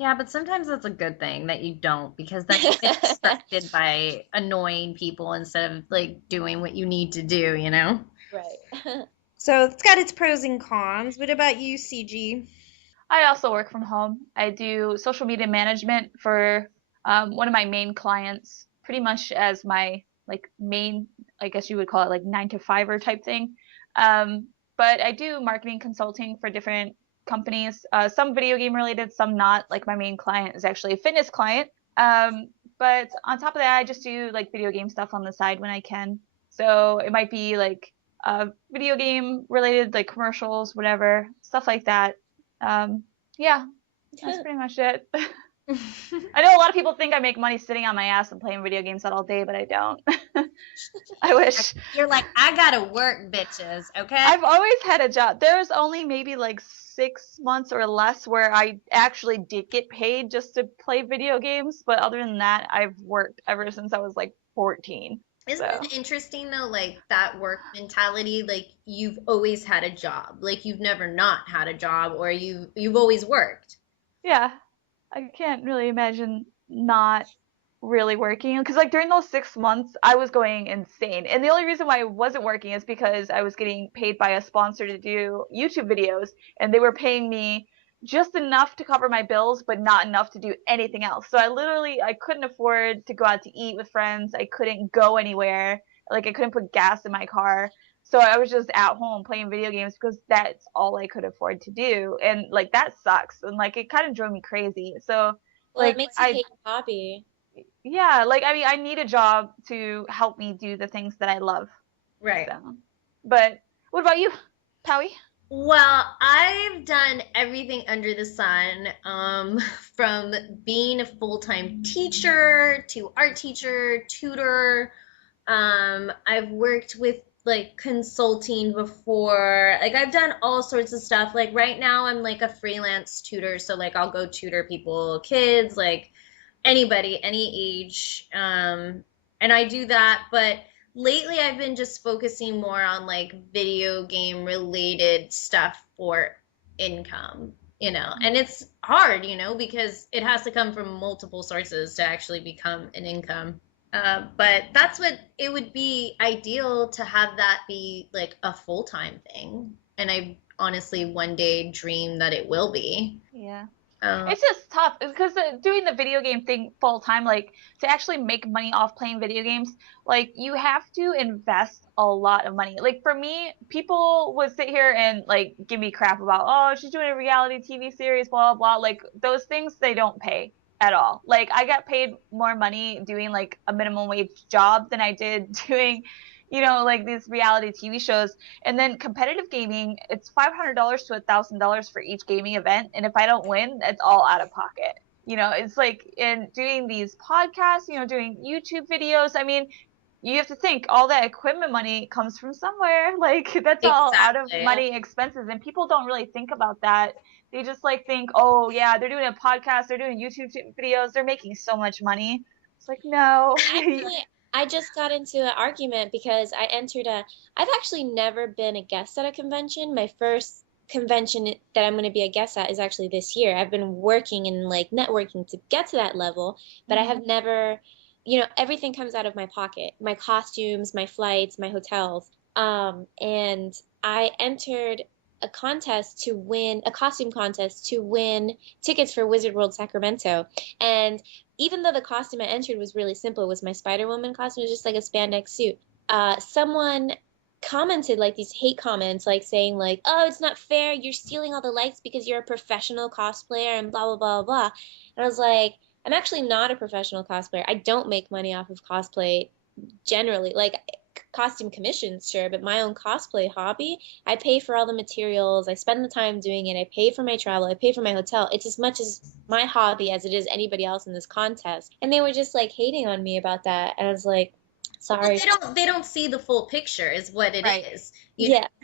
Yeah, but sometimes that's a good thing that you don't, because then you get distracted by annoying people instead of like doing what you need to do, Right. So it's got its pros and cons. What about you, CG? I also work from home. I do social media management for one of my main clients, pretty much as my main, I guess you would call it 9 to 5er type thing. But I do marketing consulting for different companies, some video game related, some not. Like my main client is actually a fitness client. But on top of that, I just do like video game stuff on the side when I can. So it might be like video game related, like commercials, whatever, stuff like that. Yeah, that's pretty much it. I know a lot of people think I make money sitting on my ass and playing video games all day, but I don't. I wish. You're like, I gotta work, bitches, okay? I've always had a job. There's only maybe like 6 months or less where I actually did get paid just to play video games, but other than that, I've worked ever since I was like 14. Isn't it interesting though, like that work mentality, like you've always had a job, like you've never not had a job, or you've always worked. Yeah, I can't really imagine not really working, because like during those 6 months I was going insane, and the only reason why I wasn't working is because I was getting paid by a sponsor to do YouTube videos, and they were paying me just enough to cover my bills but not enough to do anything else. So I couldn't afford to go out to eat with friends. I couldn't go anywhere, like I couldn't put gas in my car. So I was just at home playing video games because that's all I could afford to do, and like that sucks, and like it kind of drove me crazy. So Well, like it makes you hate your hobby. yeah, like I mean, I need a job to help me do the things that I love. Right. So. But what about you, Powie? Well, I've done everything under the sun, from being a full-time teacher to art teacher, tutor. I've worked with like consulting before. Like I've done all sorts of stuff. Like right now I'm like a freelance tutor, so like I'll go tutor people, kids, like anybody, any age. And I do that, but lately I've been just focusing more on like video game related stuff for income, and it's hard, because it has to come from multiple sources to actually become an income. But that's what it would be ideal to have that be like a full-time thing. And I honestly one day dream that it will be. Yeah. It's just tough because doing the video game thing full time, like to actually make money off playing video games, like you have to invest a lot of money. Like for me, people would sit here and like give me crap about, oh, she's doing a reality TV series, blah, blah, blah. Like those things, they don't pay at all. Like I got paid more money doing like a minimum wage job than I did doing, like these reality TV shows. And then competitive gaming, it's $500 to $1,000 for each gaming event. And if I don't win, it's all out of pocket. It's like in doing these podcasts, doing YouTube videos. I mean, you have to think all that equipment money comes from somewhere. Like that's all out of money expenses. And people don't really think about that. They just like think, oh yeah, they're doing a podcast, they're doing YouTube videos, they're making so much money. It's like, no. Actually, I just got into an argument because I've actually never been a guest at a convention. My first convention that I'm going to be a guest at is actually this year. I've been working and like networking to get to that level, but I have never, everything comes out of my pocket, my costumes, my flights, my hotels. And I entered a costume contest to win tickets for Wizard World Sacramento. And even though the costume I entered was really simple, it was my Spider-Woman costume, it was just like a spandex suit. Someone commented like these hate comments, like saying like, oh, it's not fair, you're stealing all the likes because you're a professional cosplayer and blah, blah, blah, blah. And I was like, I'm actually not a professional cosplayer. I don't make money off of cosplay generally. Like, costume commissions, sure, but my own cosplay hobby, I pay for all the materials, I spend the time doing it, I pay for my travel, I pay for my hotel. It's as much as my hobby as it is anybody else in this contest. And they were just like hating on me about that, and I was like, sorry. Well, they don't see the full picture is what it is.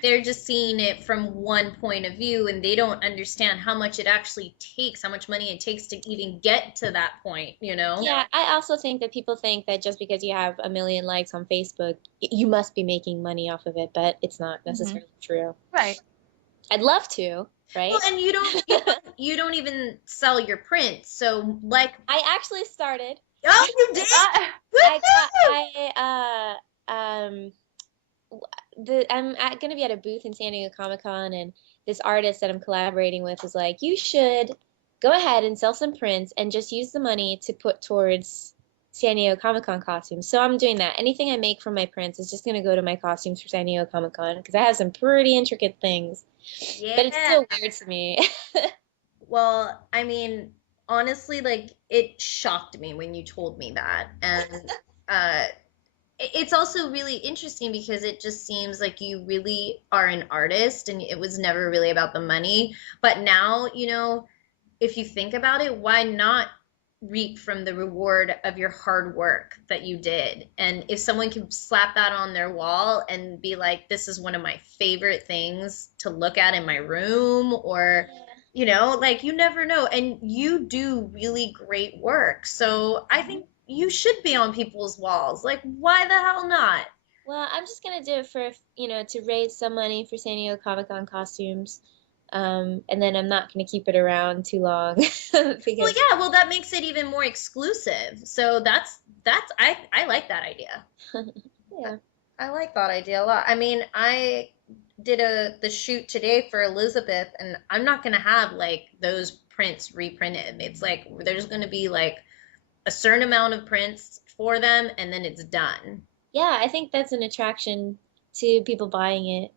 They're just seeing it from one point of view, and they don't understand how much it actually takes, how much money it takes to even get to that point, Yeah, I also think that people think that just because you have 1 million likes on Facebook, you must be making money off of it, but it's not necessarily true. Right. I'd love to, right? Well, and you don't even sell your prints, so like I actually started. Oh, you did? I'm going to be at a booth in San Diego Comic-Con, and this artist that I'm collaborating with is like, you should go ahead and sell some prints and just use the money to put towards San Diego Comic-Con costumes. So I'm doing that. Anything I make from my prints is just going to go to my costumes for San Diego Comic-Con because I have some pretty intricate things. Yeah. But it's still weird to me. Well, I mean, honestly, like, it shocked me when you told me that. And it's also really interesting because it just seems like you really are an artist and it was never really about the money. But now, you know, if you think about it, why not reap from the reward of your hard work that you did? And if someone can slap that on their wall and be like, this is one of my favorite things to look at in my room, or, you know, like, you never know. And you do really great work. So I think you should be on people's walls. Like, why the hell not? Well, I'm just going to do it for, you know, to raise some money for San Diego Comic-Con costumes. And then I'm not going to keep it around too long. Because... Well, yeah, well, that makes it even more exclusive. So I like that idea. Yeah. I like that idea a lot. I mean, I did the shoot today for Elizabeth, and I'm not going to have, like, those prints reprinted. It's like, there's going to be, like, a certain amount of prints for them, and then it's done. Yeah, I think that's an attraction to people buying it.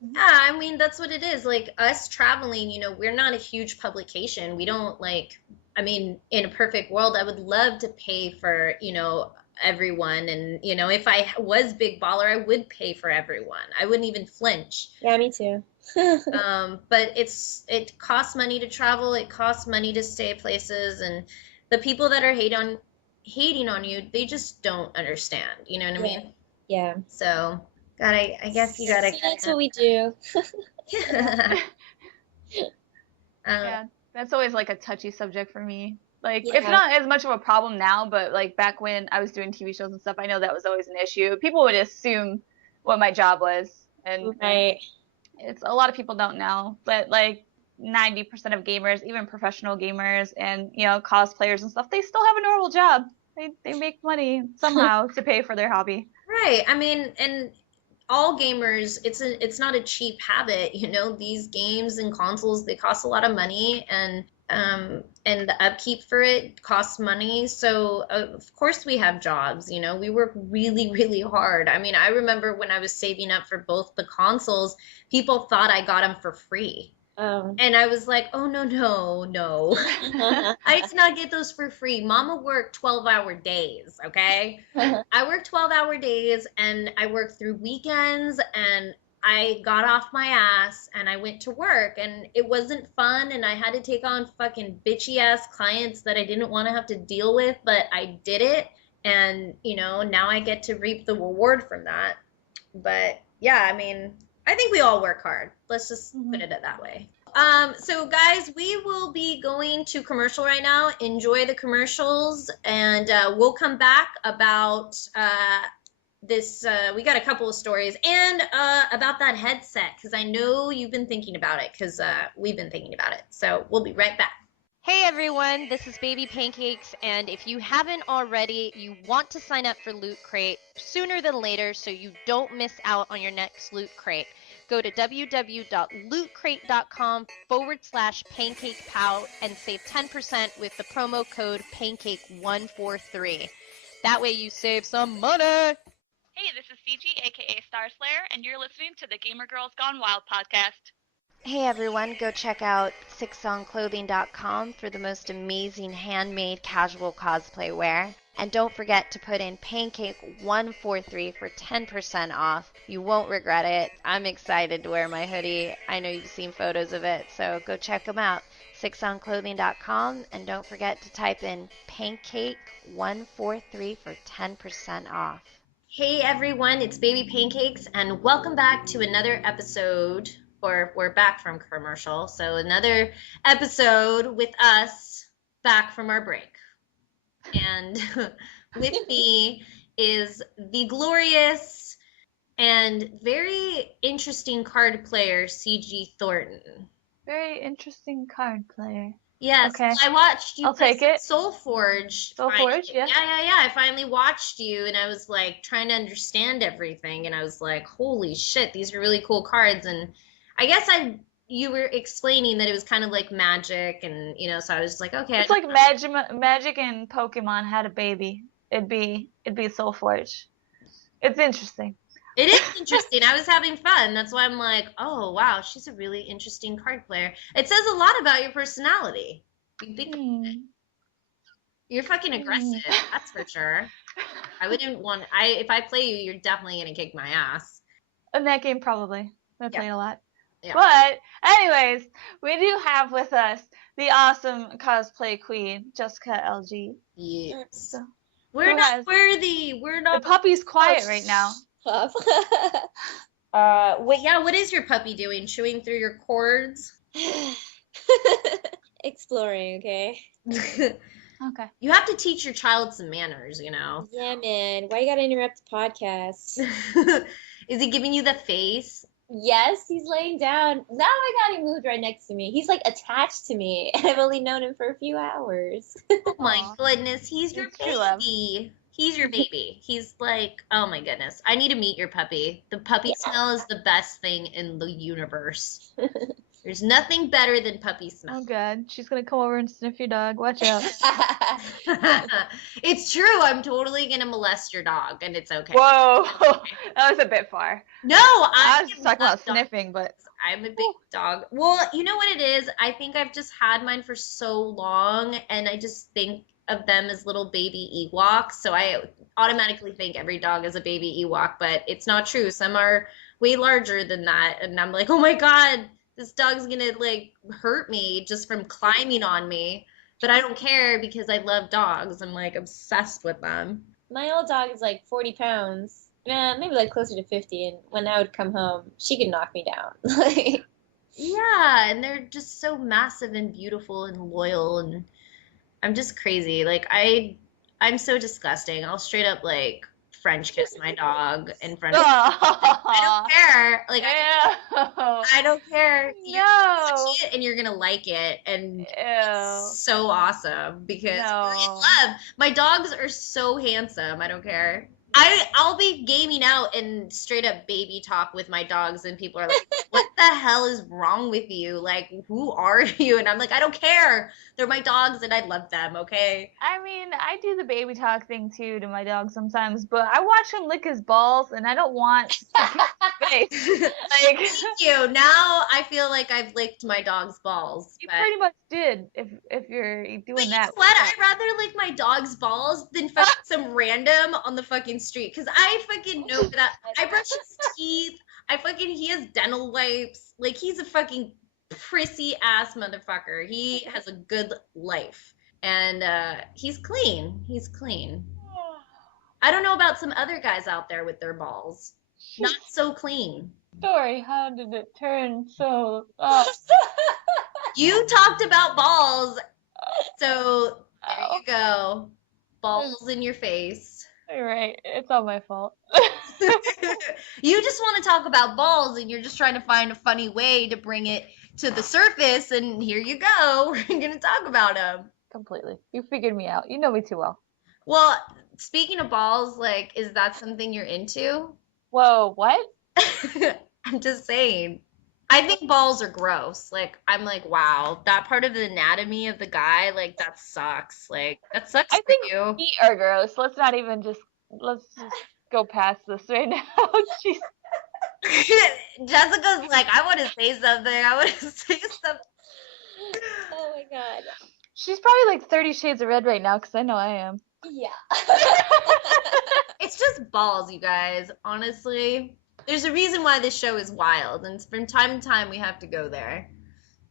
Yeah, I mean, that's what it is. Like, us traveling, you know, we're not a huge publication. We don't, like, I mean, in a perfect world, I would love to pay for, you know, everyone. And, you know, if I was Big Baller, I would pay for everyone. I wouldn't even flinch. Yeah, me too. But it costs money to travel. It costs money to stay places. And the people that are hating on you, they just don't understand. You know what I mean? Yeah. So... God, I guess you gotta. So that's what we do. Yeah, that's always like a touchy subject for me. Like, Yeah. it's not as much of a problem now, but like back when I was doing TV shows and stuff, I know that was always an issue. People would assume what my job was, and Right. it's a lot of people don't know. But like 90% of gamers, even professional gamers, and you know, cosplayers and stuff, they still have a normal job. They make money somehow to pay for their hobby. Right. I mean, and all gamers, it's not a cheap habit, you know. These games and consoles, they cost a lot of money, and the upkeep for it costs money. So of course we have jobs, you know. We work really, really hard. I mean, I remember when I was saving up for both the consoles, people thought I got them for free. Oh. And I was like, oh, no. I did not get those for free. Mama worked 12-hour days, okay? I worked 12-hour days, and I worked through weekends, and I got off my ass, and I went to work, and it wasn't fun, and I had to take on fucking bitchy-ass clients that I didn't want to have to deal with, but I did it, and, you know, now I get to reap the reward from that. But, yeah, I mean... I think we all work hard. Let's just put it that way. So guys, we will be going to commercial right now. Enjoy the commercials, and we'll come back about this. We got a couple of stories, and about that headset, because I know you've been thinking about it, because we've been thinking about it. So we'll be right back. Hey everyone, this is Baby Pancakes, and if you haven't already, you want to sign up for Loot Crate sooner than later so you don't miss out on your next Loot Crate. Go to www.lootcrate.com/PancakePout and save 10% with the promo code PANCAKE143. That way you save some money! Hey, this is CG, aka Star Slayer, and you're listening to the Gamer Girls Gone Wild podcast. Hey everyone, go check out sixonclothing.com for the most amazing handmade casual cosplay wear. And don't forget to put in Pancake143 for 10% off. You won't regret it. I'm excited to wear my hoodie. I know you've seen photos of it, so go check them out. sixonclothing.com, and don't forget to type in Pancake143 for 10% off. Hey everyone, it's Baby Pancakes, and welcome back to another episode. Or we're back from commercial, so another episode with us back from our break. And with me is the glorious and very interesting card player, CG Thornton. Very interesting card player. Yes, Okay. I watched you I'll take it. Soulforge. Soulforge, yeah. Yeah. I finally watched you, and I was like trying to understand everything, and I was like, holy shit, these are really cool cards. And I guess I you were explaining that it was kind of like magic, and so I was just like, okay. It's like Magic and Pokemon had a baby. It'd be Soulforge. It's interesting. It is interesting. I was having fun. That's why I'm like, oh wow, she's a really interesting card player. It says a lot about your personality. You think you're fucking aggressive, that's for sure. I wouldn't want. If I play you, you're definitely gonna kick my ass. In that game, probably. I played a lot. Yeah. But anyways, we do have with us the awesome cosplay queen, Jessica LG. Yes. So, We're not worthy. We're not. The puppy's quiet right now. Wait, yeah, what is your puppy doing? Chewing through your cords? Exploring, okay? Okay. You have to teach your child some manners, Yeah, man. Why you gotta interrupt the podcast? Is he giving you the face? Yes, he's laying down. Now I got him moved right next to me. He's like attached to me. I've only known him for a few hours. Oh my goodness, he's your baby. He's your baby. He's like, oh my goodness. I need to meet your puppy. The puppy smell is the best thing in the universe. There's nothing better than puppy smell. Oh god, she's gonna come over and sniff your dog. Watch out. It's true. I'm totally gonna molest your dog, and it's okay. Whoa, that was a bit far. No, I was talking about sniffing, but I'm a big dog. Well, you know what it is? I think I've just had mine for so long, and I just think of them as little baby Ewoks. So I automatically think every dog is a baby Ewok, but it's not true. Some are way larger than that, and I'm like, oh my god, this dog's gonna like hurt me just from climbing on me. But I don't care because I love dogs. I'm like obsessed with them. My old dog is like 40 pounds. Maybe like closer to 50. And when I would come home, she could knock me down. Yeah, and they're just so massive and beautiful and loyal, and I'm just crazy. Like I'm so disgusting. I'll straight up like French kiss my dog in front of I don't care. Like I don't care. You're gonna watch it and you're gonna like it, and it's so awesome because we're in love. My dogs are so handsome. I don't care. I'll be gaming out and straight up baby talk with my dogs, and people are like, what the hell is wrong with you? Like, who are you? And I'm like, I don't care. They're my dogs and I love them, okay? I mean, I do the baby talk thing too to my dog sometimes, but I watch him lick his balls and I don't want to kiss his face. Like, thank you. Now I feel like I've licked my dog's balls. You pretty much did if you're doing but you that. know what? I'd rather lick my dog's balls than fucking some random on the fucking street, because I fucking know that I brush his teeth. He has dental wipes. Like, he's a fucking prissy ass motherfucker. He has a good life, and he's clean. He's clean. I don't know about some other guys out there with their balls. Not so clean. Story, how did it turn so You talked about balls, so there you go. Balls in your face. You're right. It's all my fault. You just want to talk about balls, and you're just trying to find a funny way to bring it to the surface, and here you go. We're going to talk about them. Completely. You figured me out. You know me too well. Well, speaking of balls, like, is that something you're into? Whoa, what? I'm just saying. I think balls are gross. Like, I'm like, wow, that part of the anatomy of the guy, like, that sucks. Like, that sucks I think you. feet are gross. Let's just go past this right now. Jeez. Jessica's like, I want to say something. Oh my god. She's probably like 30 shades of red right now, because I know I am. Yeah. It's just balls, you guys. Honestly, there's a reason why this show is wild, and from time to time we have to go there.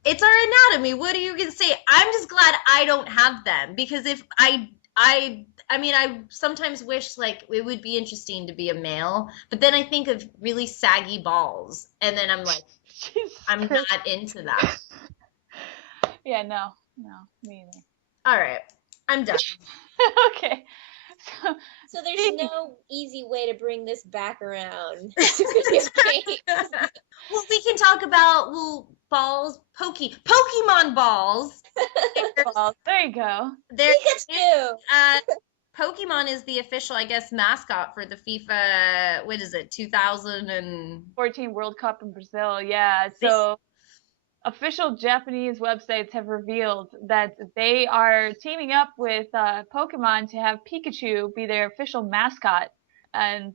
It's our anatomy. What are you gonna say? I'm just glad I don't have them, because if I mean, I sometimes wish like it would be interesting to be a male, but then I think of really saggy balls, and then I'm like, I'm not into that. Yeah, no, me either. All right, I'm done. Okay. So there's no easy way to bring this back around to this game. Well, we can talk about balls, Pokemon balls. There you go. Pikachu. Pokemon is the official, I guess, mascot for the FIFA. What is it? 2014 World Cup in Brazil. Yeah. So official Japanese websites have revealed that they are teaming up with Pokemon to have Pikachu be their official mascot. And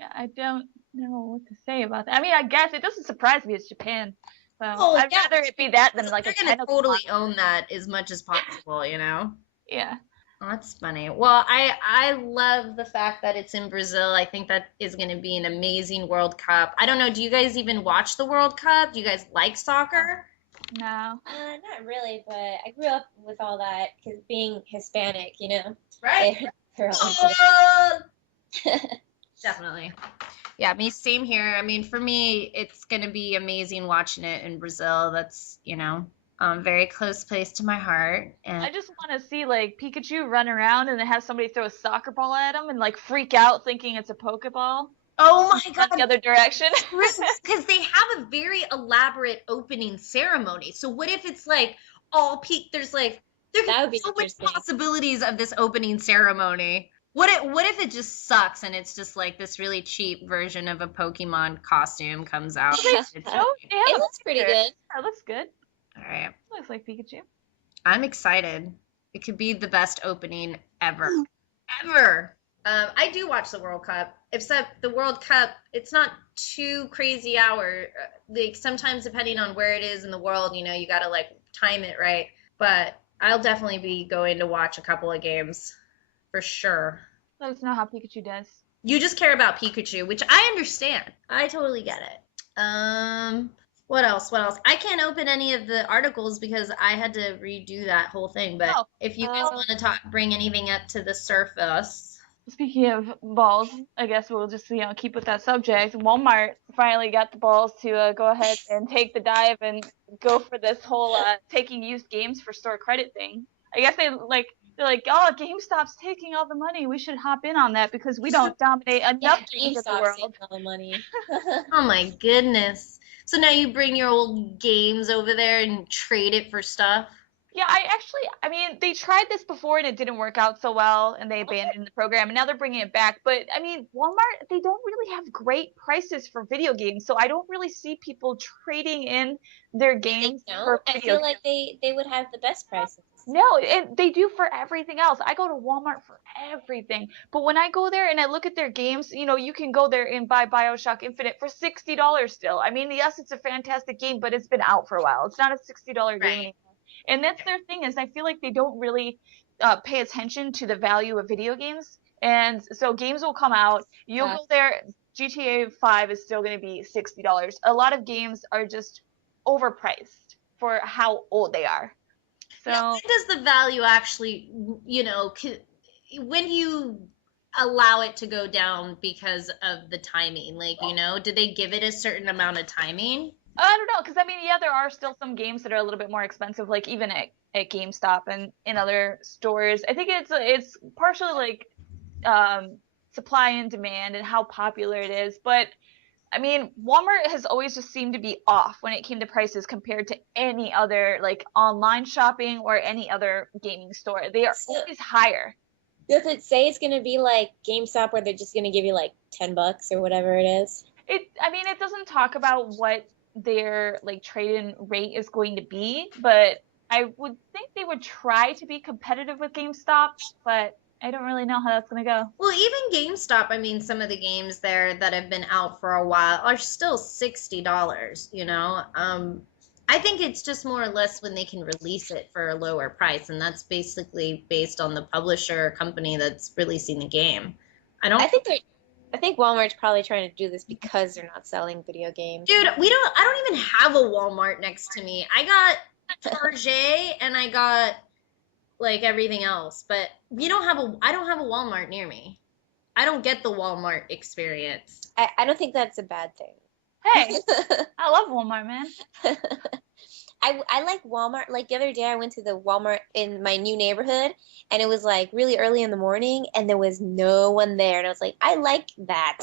I don't know what to say about that. I mean, I guess it doesn't surprise me. It's Japan. So I'd rather it be that than like they're a gonna tentacle totally one. own that as much as possible, you know? Yeah. Oh, that's funny. Well, I love the fact that it's in Brazil. I think that is going to be an amazing World Cup. I don't know. Do you guys even watch the World Cup? Do you guys like soccer? No. Not really, but I grew up with all that because being Hispanic, you know. Right. They're all into Definitely. Yeah, me same here. I mean, for me, it's going to be amazing watching it in Brazil. That's, you know, very close place to my heart. And I just want to see like Pikachu run around and then have somebody throw a soccer ball at him and like freak out thinking it's a Pokeball. oh my God. The other direction. Because they have a very elaborate opening ceremony. So what if it's like all there's like there That could would be so much interesting. possibilities of this opening ceremony. What if it just sucks and it's just like this really cheap version of a Pokemon costume comes out? It's It It looks pretty good. That looks good. all right. Looks like Pikachu. I'm excited. It could be the best opening ever. Ever. I do watch the World Cup, except the World Cup, it's not too crazy hour. Like sometimes depending on where it is in the world, you know, you got to like time it right. But I'll definitely be going to watch a couple of games for sure. Let us know how Pikachu does. You just care about Pikachu, which I understand. I totally get it. What else? I can't open any of the articles because I had to redo that whole thing. But if you guys want to bring anything up to the surface. Speaking of balls, I guess we'll just keep with that subject. Walmart finally got the balls to go ahead and take the dive and go for this whole taking used games for store credit thing. I guess they're like, oh, GameStop's taking all the money. We should hop in on that because we don't dominate enough things in the world. Taking all the money. Oh my goodness. So now you bring your old games over there and trade it for stuff? Yeah, I mean, they tried this before and it didn't work out so well and they abandoned the program and now they're bringing it back. But I mean, Walmart, they don't really have great prices for video games. So I don't really see people trading in their games for I video feel like they would have the best prices. No, and they do for everything else. I go to Walmart for everything. But when I go there and I look at their games, you can go there and buy BioShock Infinite for $60 still. I mean, yes, it's a fantastic game, but it's been out for a while. It's not a $60 game anymore. And that's their thing is I feel like they don't really pay attention to the value of video games. And so games will come out. You'll go there. GTA 5 is still going to be $60. A lot of games are just overpriced for how old they are. So now, when does the value actually, when you allow it to go down because of the timing? Like, do they give it a certain amount of timing? I don't know, because I mean, yeah, there are still some games that are a little bit more expensive, like even at GameStop and in other stores. I think it's partially like supply and demand and how popular it is, but I mean, Walmart has always just seemed to be off when it came to prices compared to any other like online shopping or any other gaming store. They are always higher. Does it say it's gonna be like GameStop where they're just gonna give you like $10 or whatever it is? It doesn't talk about what their like trade-in rate is going to be, but I would think they would try to be competitive with GameStop, but I don't really know how that's going to go. Well, even GameStop, I mean, some of the games there that have been out for a while are still $60, I think it's just more or less when they can release it for a lower price, and that's basically based on the publisher company that's releasing the game. I think Walmart's probably trying to do this because they're not selling video games. Dude, I don't even have a Walmart next to me. I got Target and I got like everything else, but I don't have a Walmart near me. I don't get the Walmart experience. I don't think that's a bad thing. Hey, I love Walmart, man. I like Walmart. Like the other day I went to the Walmart in my new neighborhood and it was like really early in the morning and there was no one there and I was like, I like that.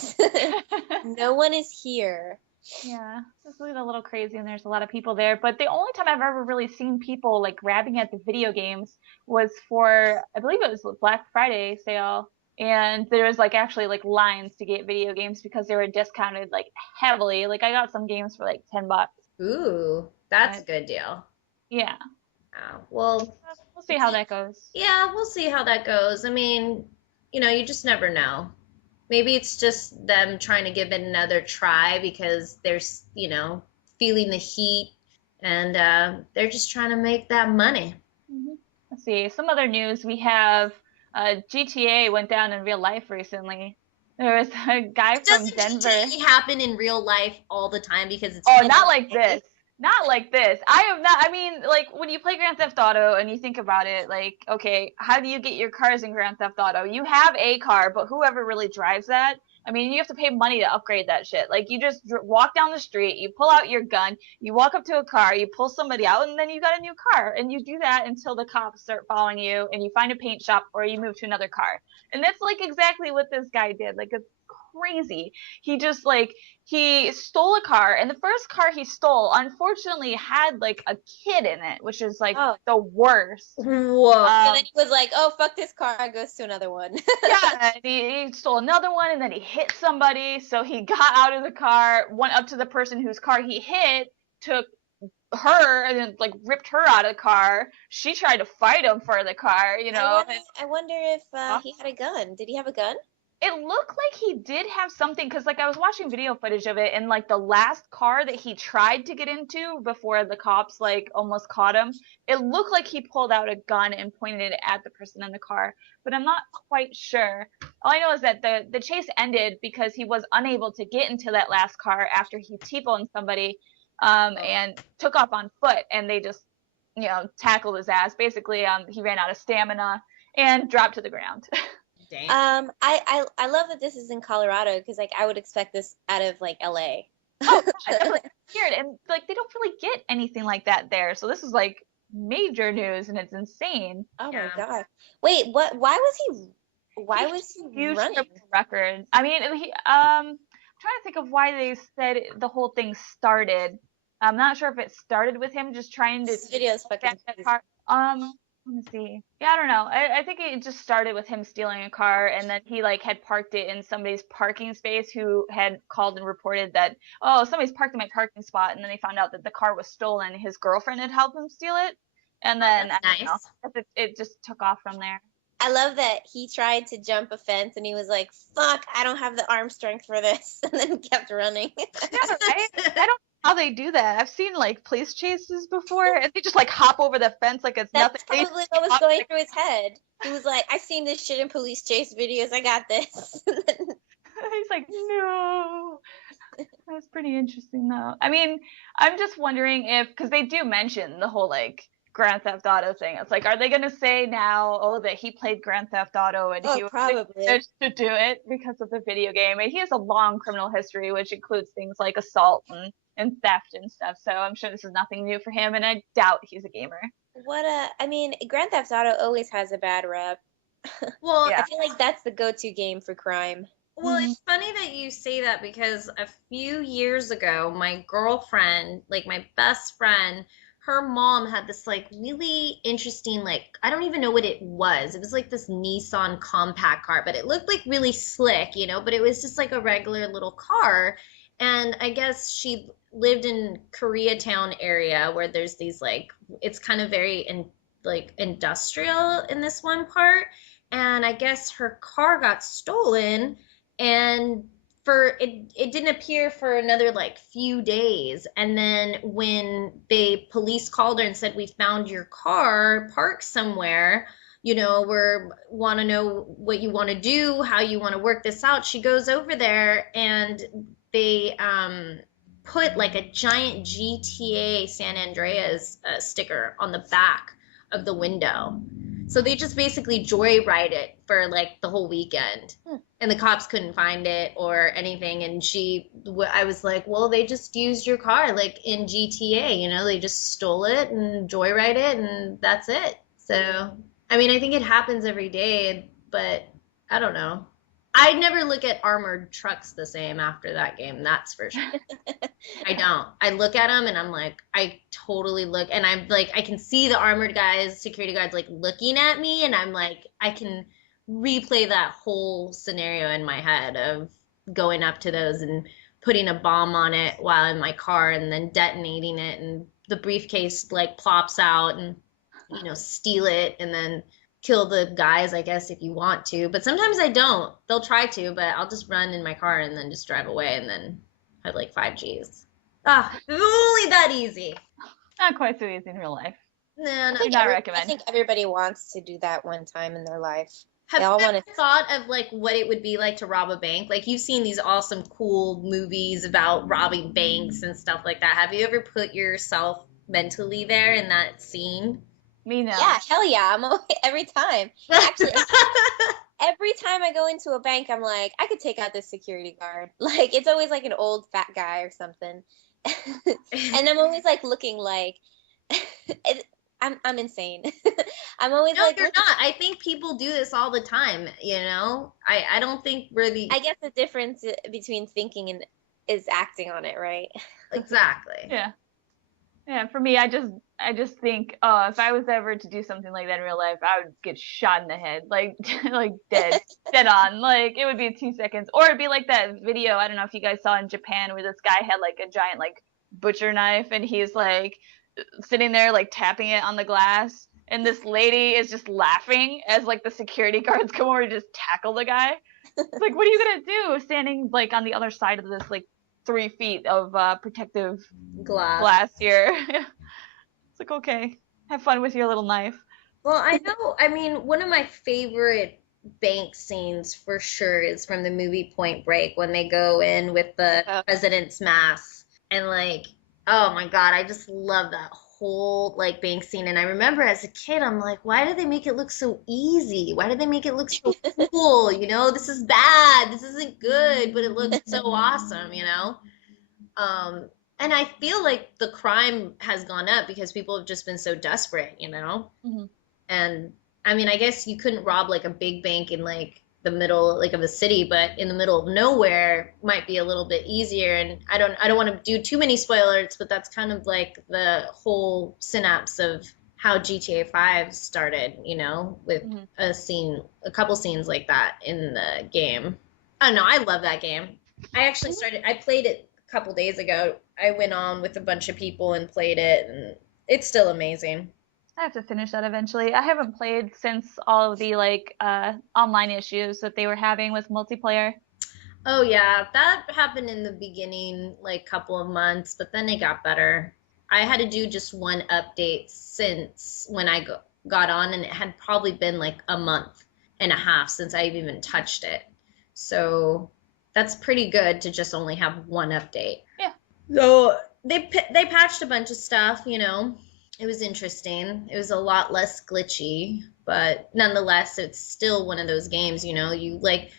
No one is here. Yeah, it's a little crazy and there's a lot of people there, but the only time I've ever really seen people like grabbing at the video games was for, I believe it was Black Friday sale, and there was like actually like lines to get video games because they were discounted like heavily. Like I got some games for like $10. Ooh. That's a But, good deal. yeah. Well, We'll see how that goes. yeah, we'll see how that goes. I mean, you just never know. Maybe it's just them trying to give it another try because they're, feeling the heat and they're just trying to make that money. Let's see. Some other news. We have GTA went down in real life recently. There was a guy from Doesn't Denver. GTA happen in real life all the time because it's Oh, not like this. Not like this. I mean, like, when you play Grand Theft Auto and you think about it, like, okay, how do you get your cars in Grand Theft Auto? You have a car, but whoever really drives that, I mean, you have to pay money to upgrade that shit. Like, you just walk down the street, you pull out your gun, you walk up to a car, you pull somebody out, and then you got a new car. And you do that until the cops start following you and you find a paint shop or you move to another car. And that's, like, exactly what this guy did. Like, it's crazy. He just, like, he stole a car, and the first car he stole unfortunately had like a kid in it, which is like the worst. Whoa. And then he was like, oh, fuck this car, and goes to another one. Yeah, and he stole another one, and then he hit somebody, so he got out of the car, went up to the person whose car he hit, took her, and then like ripped her out of the car. She tried to fight him for the car, you know. I wonder if he had a gun. Did he have a gun? It looked like he did have something, because like I was watching video footage of it, and like the last car that he tried to get into before the cops like almost caught him, it looked like he pulled out a gun and pointed it at the person in the car, but I'm not quite sure. All I know is that the chase ended because he was unable to get into that last car after he T-boned somebody and took off on foot, and they just tackled his ass. Basically, he ran out of stamina and dropped to the ground. Dang. I love that this is in Colorado, because like I would expect this out of like LA. Oh, definitely weird, and like they don't really get anything like that there, so this is like major news, and it's insane. Oh my god! Wait, what? Why was he Huge running? record. I mean, I'm trying to think of why they said the whole thing started. I'm not sure if it started with him just trying to This video's fucking get that car. Let me see. Yeah, I don't know. I think it just started with him stealing a car, and then he like had parked it in somebody's parking space who had called and reported that, oh, somebody's parked in my parking spot, and then they found out that the car was stolen. His girlfriend had helped him steal it, and then it just took off from there. I love that he tried to jump a fence and he was like, fuck, I don't have the arm strength for this, and then kept running. Yeah, right? I don't know how they do that. I've seen like police chases before, and they just like hop over the fence like it's That's nothing. probably what was going through his head. He was like, I've seen this shit in police chase videos, I got this. He's like, no. That's pretty interesting though. I mean, I'm just wondering if, because they do mention the whole like Grand Theft Auto thing. It's like, are they gonna say now, oh, that he played Grand Theft Auto and he was probably to do it because of the video game? And he has a long criminal history, which includes things like assault and theft and stuff. So I'm sure this is nothing new for him, and I doubt he's a gamer. I mean, Grand Theft Auto always has a bad rep. Well, I feel like that's the go-to game for crime. Well, it's funny that you say that because a few years ago, my girlfriend, like my best friend, her mom had this like really interesting, like, I don't even know what it was. It was like this Nissan compact car, but it looked like really slick, but it was just like a regular little car. And I guess she lived in Koreatown area where there's these like, it's kind of very industrial in this one part. And I guess her car got stolen, and it didn't appear for another like few days. And then when police called her and said, we found your car parked somewhere, we want to know what you want to do, how you want to work this out. She goes over there, and they put like a giant GTA San Andreas sticker on the back of the window. So they just basically joyride it for like the whole weekend, and the cops couldn't find it or anything. And I was like, well, they just used your car like in GTA, they just stole it and joyride it, and that's it. So, I mean, I think it happens every day, but I don't know. I never look at armored trucks the same after that game. That's for sure. I don't. I look at them and I'm like, I totally look, and I'm like, I can see the armored guys, security guards, like looking at me, and I'm like, I can replay that whole scenario in my head of going up to those and putting a bomb on it while in my car and then detonating it and the briefcase like plops out and, you know, steal it and then kill the guys, I guess, if you want to. But sometimes I don't. They'll try to, but I'll just run in my car and then just drive away and then have like 5 Gs. Ah, if it was only that easy. Not quite so easy in real life. No, no. Do not I recommend. think everybody wants to do that one time in their life. Have They all you wanna- ever thought of like what it would be like to rob a bank? Like you've seen these awesome, cool movies about robbing banks and stuff like that. Have you ever put yourself mentally there in that scene? Me no. Yeah, hell yeah. I'm always, every time. Actually, every time I go into a bank, I'm like, I could take out this security guard. Like, it's always like an old fat guy or something. And I'm always like looking like, I'm insane. I'm always No, like, you're not. I think people do this all the time, you know? I don't think we're the... I guess the difference between thinking and is acting on it, right? Exactly. Yeah. Yeah, for me, I just think, oh, if I was ever to do something like that in real life, I would get shot in the head, like dead on. Like it would be 2 seconds, or it'd be like that video. I don't know if you guys saw in Japan where this guy had like a giant like butcher knife, and he's like sitting there like tapping it on the glass, and this lady is just laughing as like the security guards come over and just tackle the guy. It's like, what are you gonna do, standing like on the other side of this like 3 feet of protective glass here? It's like, okay, have fun with your little knife. Well, I know. I mean, one of my favorite bank scenes for sure is from the movie Point Break when they go in with the president's mask. And like, oh my God, I just love that whole like bank scene. And I remember as a kid, I'm like, why did they make it look so easy? Why did they make it look so cool? You know, this is bad. This isn't good, but it looks so awesome, you know? And I feel like the crime has gone up because people have just been so desperate, you know? Mm-hmm. And I mean, I guess you couldn't rob like a big bank in like the middle like of a city, but in the middle of nowhere might be a little bit easier. And I don't want to do too many spoilers, but that's kind of like the whole synapse of how GTA 5 started, you know, with a couple scenes like that in the game. I don't know, I love that game. I played it a couple days ago. I went on with a bunch of people and played it, and it's still amazing. I have to finish that eventually. I haven't played since all of the like online issues that they were having with multiplayer. Oh yeah, that happened in the beginning, like couple of months, but then it got better. I had to do just one update since when I got on, and it had probably been like a month and a half since I've even touched it. So that's pretty good to just only have one update. Yeah. So they patched a bunch of stuff, you know. It was interesting. It was a lot less glitchy, but nonetheless, it's still one of those games, you know, you like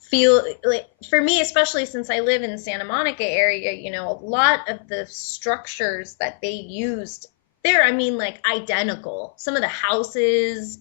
feel like, for me, especially since I live in the Santa Monica area, you know, a lot of the structures that they used there, I mean, like identical. Some of the houses,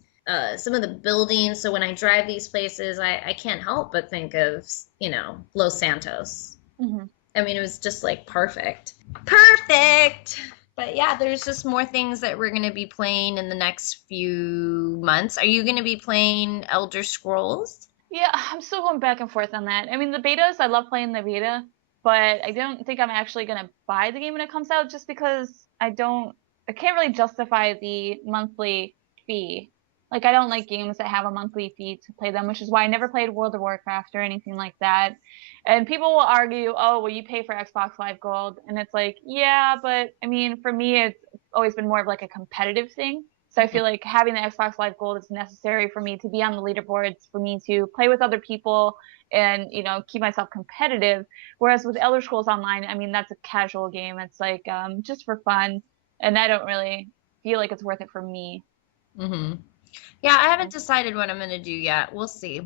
some of the buildings. So when I drive these places, I can't help but think of, you know, Los Santos. Mm-hmm. I mean, it was just like perfect. Perfect! But yeah, there's just more things that we're going to be playing in the next few months. Are you going to be playing Elder Scrolls? Yeah, I'm still going back and forth on that. I mean, the betas, I love playing the beta, but I don't think I'm actually going to buy the game when it comes out just because I can't really justify the monthly fee. Like, I don't like games that have a monthly fee to play them, which is why I never played World of Warcraft or anything like that. And people will argue, oh, well, you pay for Xbox Live Gold. And it's like, yeah, but I mean, for me, it's always been more of like a competitive thing. So I feel like having the Xbox Live Gold is necessary for me to be on the leaderboards, for me to play with other people and, you know, keep myself competitive. Whereas with Elder Scrolls Online, I mean, that's a casual game. It's like just for fun. And I don't really feel like it's worth it for me. Mm-hmm. Yeah, I haven't decided what I'm going to do yet. We'll see.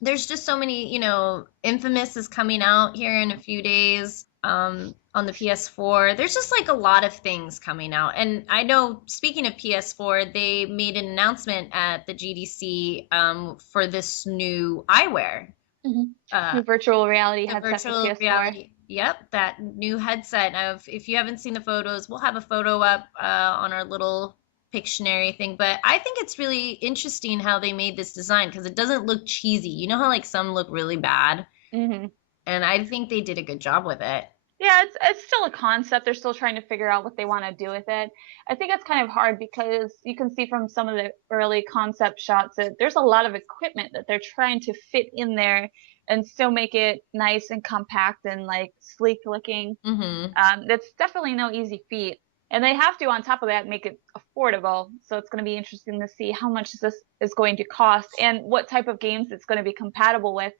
There's just so many, you know, Infamous is coming out here in a few days on the PS4. There's just like a lot of things coming out. And I know, speaking of PS4, they made an announcement at the GDC for this new eyewear. Mm-hmm. Virtual reality headset for PS4. Reality. Yep, that new headset. Now, if you haven't seen the photos, we'll have a photo up on our little Pictionary thing, but I think it's really interesting how they made this design because it doesn't look cheesy. You know how like some look really bad? Mm-hmm. And I think they did a good job with it. Yeah, it's still a concept. They're still trying to figure out what they want to do with it. I think it's kind of hard because you can see from some of the early concept shots that there's a lot of equipment that they're trying to fit in there and still make it nice and compact and like sleek looking. That's definitely no easy feat. And they have to, on top of that, make it affordable. So it's going to be interesting to see how much this is going to cost and what type of games it's going to be compatible with.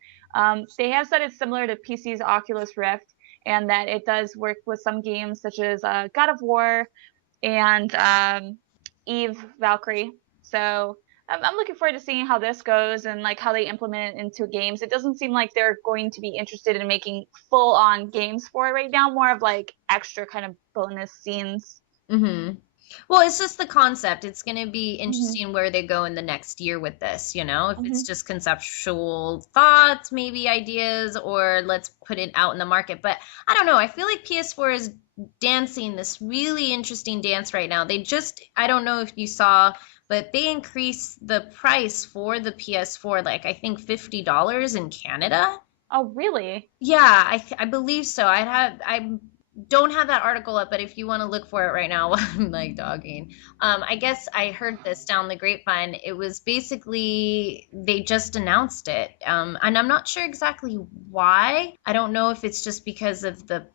They have said it's similar to PC's Oculus Rift, and that it does work with some games such as God of War and Eve Valkyrie. So I'm looking forward to seeing how this goes and like how they implement it into games. It doesn't seem like they're going to be interested in making full-on games for it right now. More of like extra kind of bonus scenes. Well, it's just the concept. It's going to be interesting where they go in the next year with this, you know, if it's just conceptual thoughts, maybe ideas, or let's put it out in the market. But I don't know. I feel like PS4 is dancing this really interesting dance right now. I don't know if you saw, but they increased the price for the PS4, like I think $50 in Canada. Oh, really? Yeah, I believe so. I don't have that article up, but if you want to look for it right now, I'm like dogging. I guess I heard this down the grapevine. It was basically they just announced it, and I'm not sure exactly why. I don't know if it's just because of the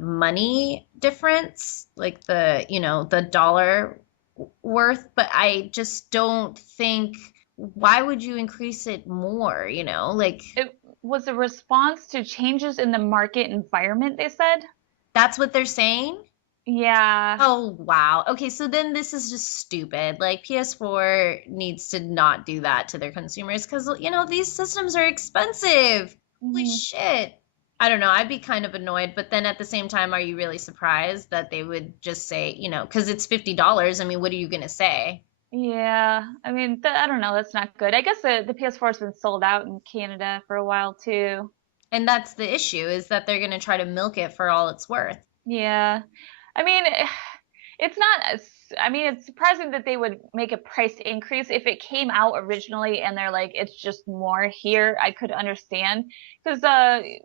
money difference, like the dollar worth, but I just don't think. Why would you increase it more? It was a response to changes in the market environment, they said. That's what they're saying? Yeah. Oh, wow. Okay, so then this is just stupid. Like, PS4 needs to not do that to their consumers because, these systems are expensive. Holy shit. I don't know. I'd be kind of annoyed, but then at the same time, are you really surprised that they would just say, because it's $50? I mean, what are you going to say? Yeah, I mean, I don't know. That's not good. I guess the PS4 has been sold out in Canada for a while too. And that's the issue, is that they're going to try to milk it for all it's worth. Yeah, I mean, it's not. I mean, it's surprising that they would make a price increase if it came out originally and they're like, it's just more here. I could understand because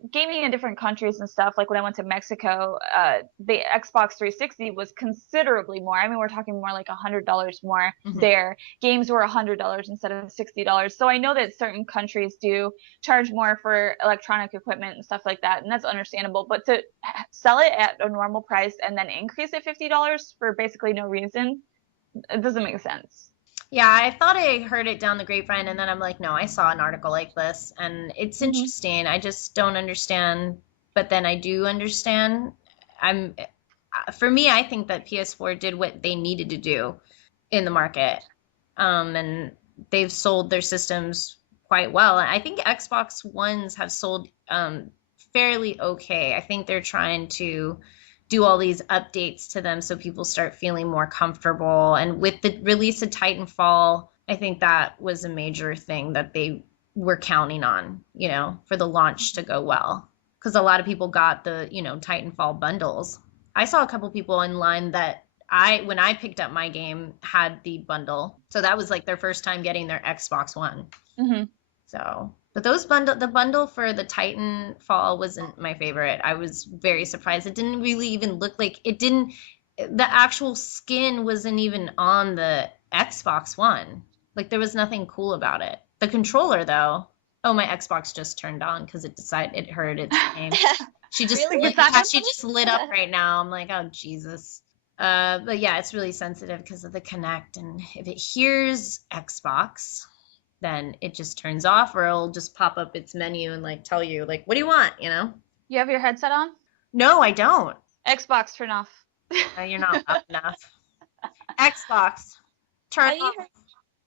gaming in different countries and stuff. Like when I went to Mexico, the Xbox 360 was considerably more. I mean, we're talking more like $100 more there. Games were $100 instead of $60. So I know that certain countries do charge more for electronic equipment and stuff like that, and that's understandable. But to sell it at a normal price and then increase it $50 for basically no reason, it doesn't make sense. Yeah, I thought I heard it down the grapevine, and then I'm like, no, I saw an article like this, and it's interesting. I just don't understand, but then I do understand. For me, I think that PS4 did what they needed to do in the market, and they've sold their systems quite well. I think Xbox Ones have sold fairly okay. I think they're trying to do all these updates to them so people start feeling more comfortable. And with the release of Titanfall, I think that was a major thing that they were counting on, for the launch to go well. Because a lot of people got the, Titanfall bundles. I saw a couple people in line that when I picked up my game, had the bundle. So that was like their first time getting their Xbox One. So, but the bundle for the Titanfall wasn't my favorite. I was very surprised. It didn't really even look like the actual skin wasn't even on the Xbox One. Like there was nothing cool about it. The controller though, oh, my Xbox just turned on because it heard its name. She just she just lit up right now. I'm like, oh Jesus. But yeah, it's really sensitive because of the Kinect, and if it hears Xbox, then it just turns off, or it'll just pop up its menu and like tell you like, what do you want? You have your headset on? No, I don't. Xbox, turn off. No, you're not up enough. Xbox, turn off.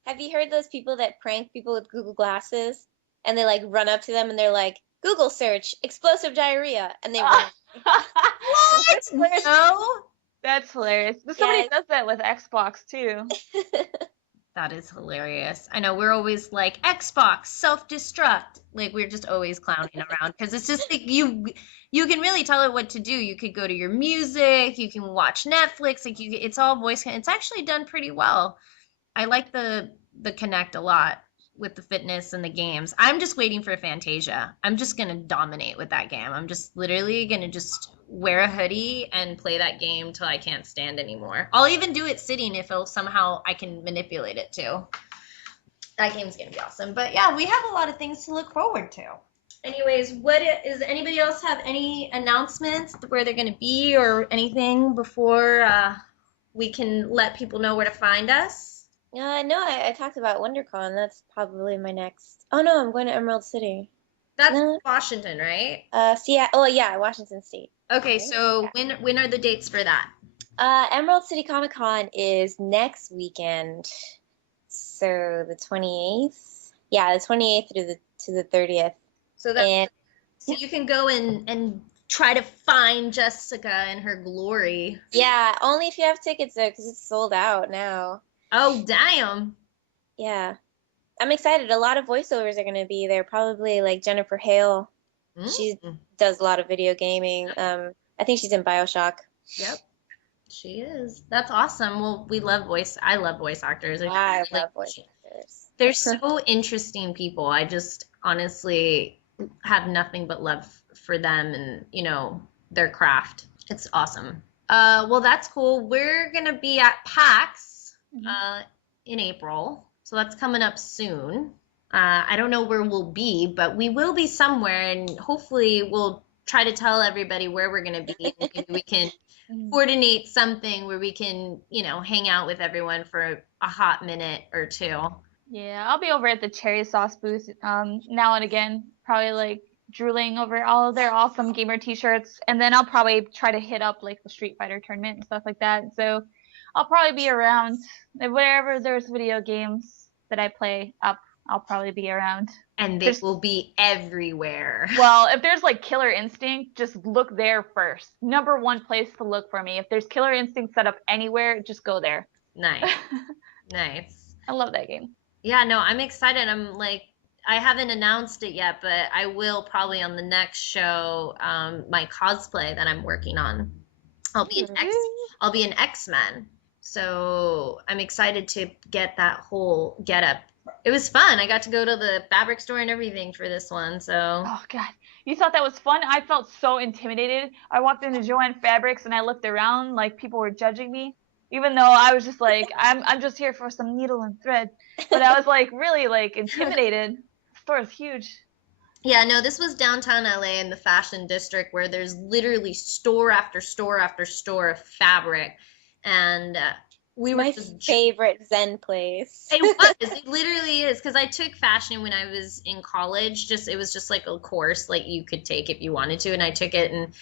Have you heard those people that prank people with Google Glasses and they like run up to them and they're like, Google search explosive diarrhea, and they run. What? No. That's hilarious. Somebody does that with Xbox too. That is hilarious. I know we're always like, Xbox self-destruct. Like we're just always clowning around because it's just like you can really tell it what to do. You could go to your music, you can watch Netflix, like it's all voice. It's actually done pretty well. I like the Kinect a lot. with the fitness and the games. I'm just waiting for Fantasia. I'm just gonna dominate with that game. I'm just literally gonna just wear a hoodie and play that game till I can't stand anymore. I'll even do it sitting if somehow I can manipulate it too. That game's gonna be awesome. But yeah, we have a lot of things to look forward to. Anyways, is anybody else have any announcements where they're gonna be or anything before we can let people know where to find us? No, I talked about WonderCon. That's probably my next. Oh no, I'm going to Emerald City. That's No. Washington, right? Yeah, Washington State. Okay, Right? so when are the dates for that? Emerald City Comicon is next weekend. So the 28th. Yeah, the 28th to the 30th. So you can go and try to find Jessica in her glory. Yeah, only if you have tickets though, because it's sold out now. Oh, damn. Yeah. I'm excited. A lot of voiceovers are going to be there. Probably like Jennifer Hale. She does a lot of video gaming. I think she's in BioShock. Yep. She is. That's awesome. Well, I love voice actors. I love voice actors. They're so interesting people. I just honestly have nothing but love for them and, their craft. It's awesome. Well, that's cool. We're going to be at PAX in April. So that's coming up soon. I don't know where we'll be, but we will be somewhere, and hopefully we'll try to tell everybody where we're going to be. Maybe we can coordinate something where we can, hang out with everyone for a hot minute or two. Yeah, I'll be over at the cherry sauce booth now and again, probably like drooling over all of their awesome gamer t-shirts, and then I'll probably try to hit up like the Street Fighter tournament and stuff like that. So I'll probably be around wherever there's video games that I play up. I'll probably be around. And they will be everywhere. Well, if there's like Killer Instinct, just look there first. Number one place to look for me. If there's Killer Instinct set up anywhere, just go there. Nice. Nice. I love that game. Yeah, no, I'm excited. I haven't announced it yet, but I will probably on the next show, my cosplay that I'm working on. I'll be an X-Men. So I'm excited to get that whole getup. It was fun. I got to go to the fabric store and everything for this one. So. Oh God, you thought that was fun? I felt so intimidated. I walked into Joann Fabrics and I looked around like people were judging me, even though I was just like, I'm just here for some needle and thread. But I was like really like intimidated. The store is huge. Yeah, no, this was downtown LA in the fashion district where there's literally store after store after store of fabric. And my favorite Zen place. It was. It literally is, because I took fashion when I was in college. It was just like a course like you could take if you wanted to, and I took it, and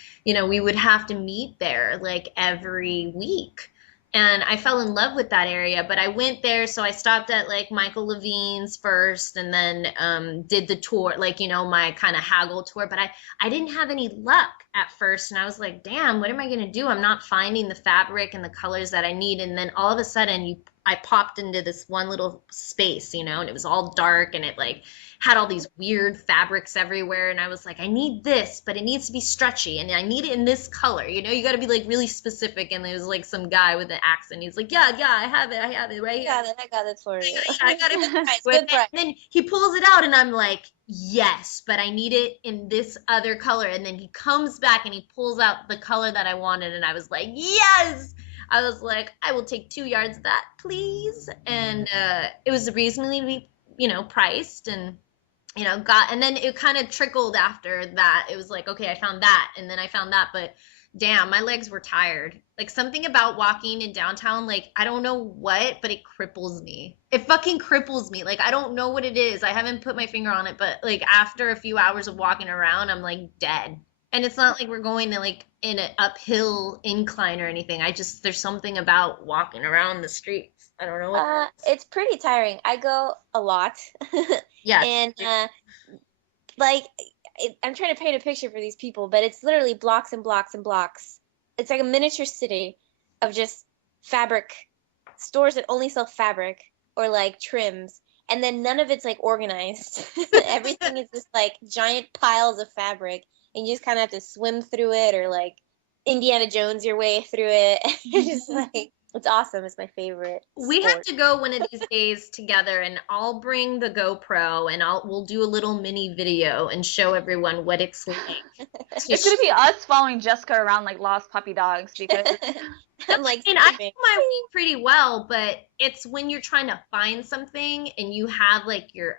we would have to meet there like every week. And I fell in love with that area, but I went there, so I stopped at like Michael Levine's first, and then did the tour, like, my kind of haggle tour, but I didn't have any luck at first, and I was like, damn, what am I going to do? I'm not finding the fabric and the colors that I need, and then all of a sudden I popped into this one little space, and it was all dark, and it like had all these weird fabrics everywhere, and I was like, I need this, but it needs to be stretchy, and I need it in this color, you got to be like really specific. And there was like some guy with an accent, he's like, yeah, I have it right here. I got it for you. I got it. Good price. And then he pulls it out, and I'm like, yes, but I need it in this other color. And then he comes back and he pulls out the color that I wanted, and I was like, yes. I was like, I will take 2 yards of that, please. And it was reasonably, priced, and and then it kind of trickled after that. It was like, okay, I found that, and then I found that, but damn, my legs were tired. Like, something about walking in downtown, like, I don't know what, but it cripples me. It fucking cripples me. Like, I don't know what it is. I haven't put my finger on it, but like after a few hours of walking around, I'm like dead. And it's not like we're going to like in an uphill incline or anything. There's something about walking around the streets. I don't know what it's pretty tiring. I go a lot. Yeah. And I'm trying to paint a picture for these people, but it's literally blocks and blocks and blocks. It's like a miniature city of just fabric stores that only sell fabric or like trims, and then none of it's like organized. Everything is just like giant piles of fabric, and you just kind of have to swim through it or like Indiana Jones your way through it. It's just like, It's awesome. It's my favorite. We have sport. to go one of these days together, and I'll bring the GoPro, and we'll do a little mini video and show everyone what it's like. It's gonna be us following Jessica around like lost puppy dogs because I'm like, I know my way pretty well, but it's when you're trying to find something and you have like your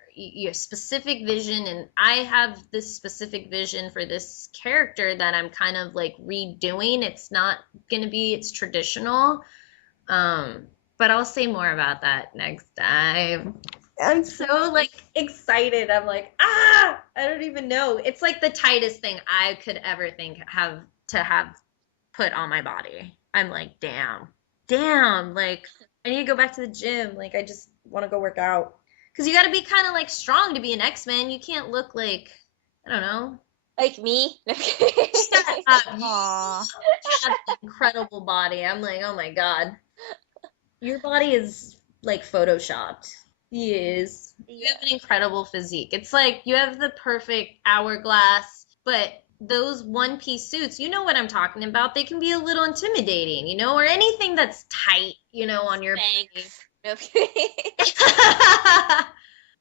specific vision, and I have this specific vision for this character that I'm kind of like redoing. It's not gonna be its traditional. But I'll say more about that next time. I'm so like excited. I'm like, I don't even know. It's like the tightest thing I could ever think have put on my body. I'm like, damn, like I need to go back to the gym. Like I just want to go work out. Cause you got to be kind of like strong to be an X-Men. You can't look like, I don't know. like me. Shut up. Aw. You have an incredible body. I'm like, oh my God. Your body is like photoshopped. He is. You have an incredible physique. It's like you have the perfect hourglass, but those one-piece suits, you know what I'm talking about. They can be a little intimidating, you know, or anything that's tight, you know, on your body.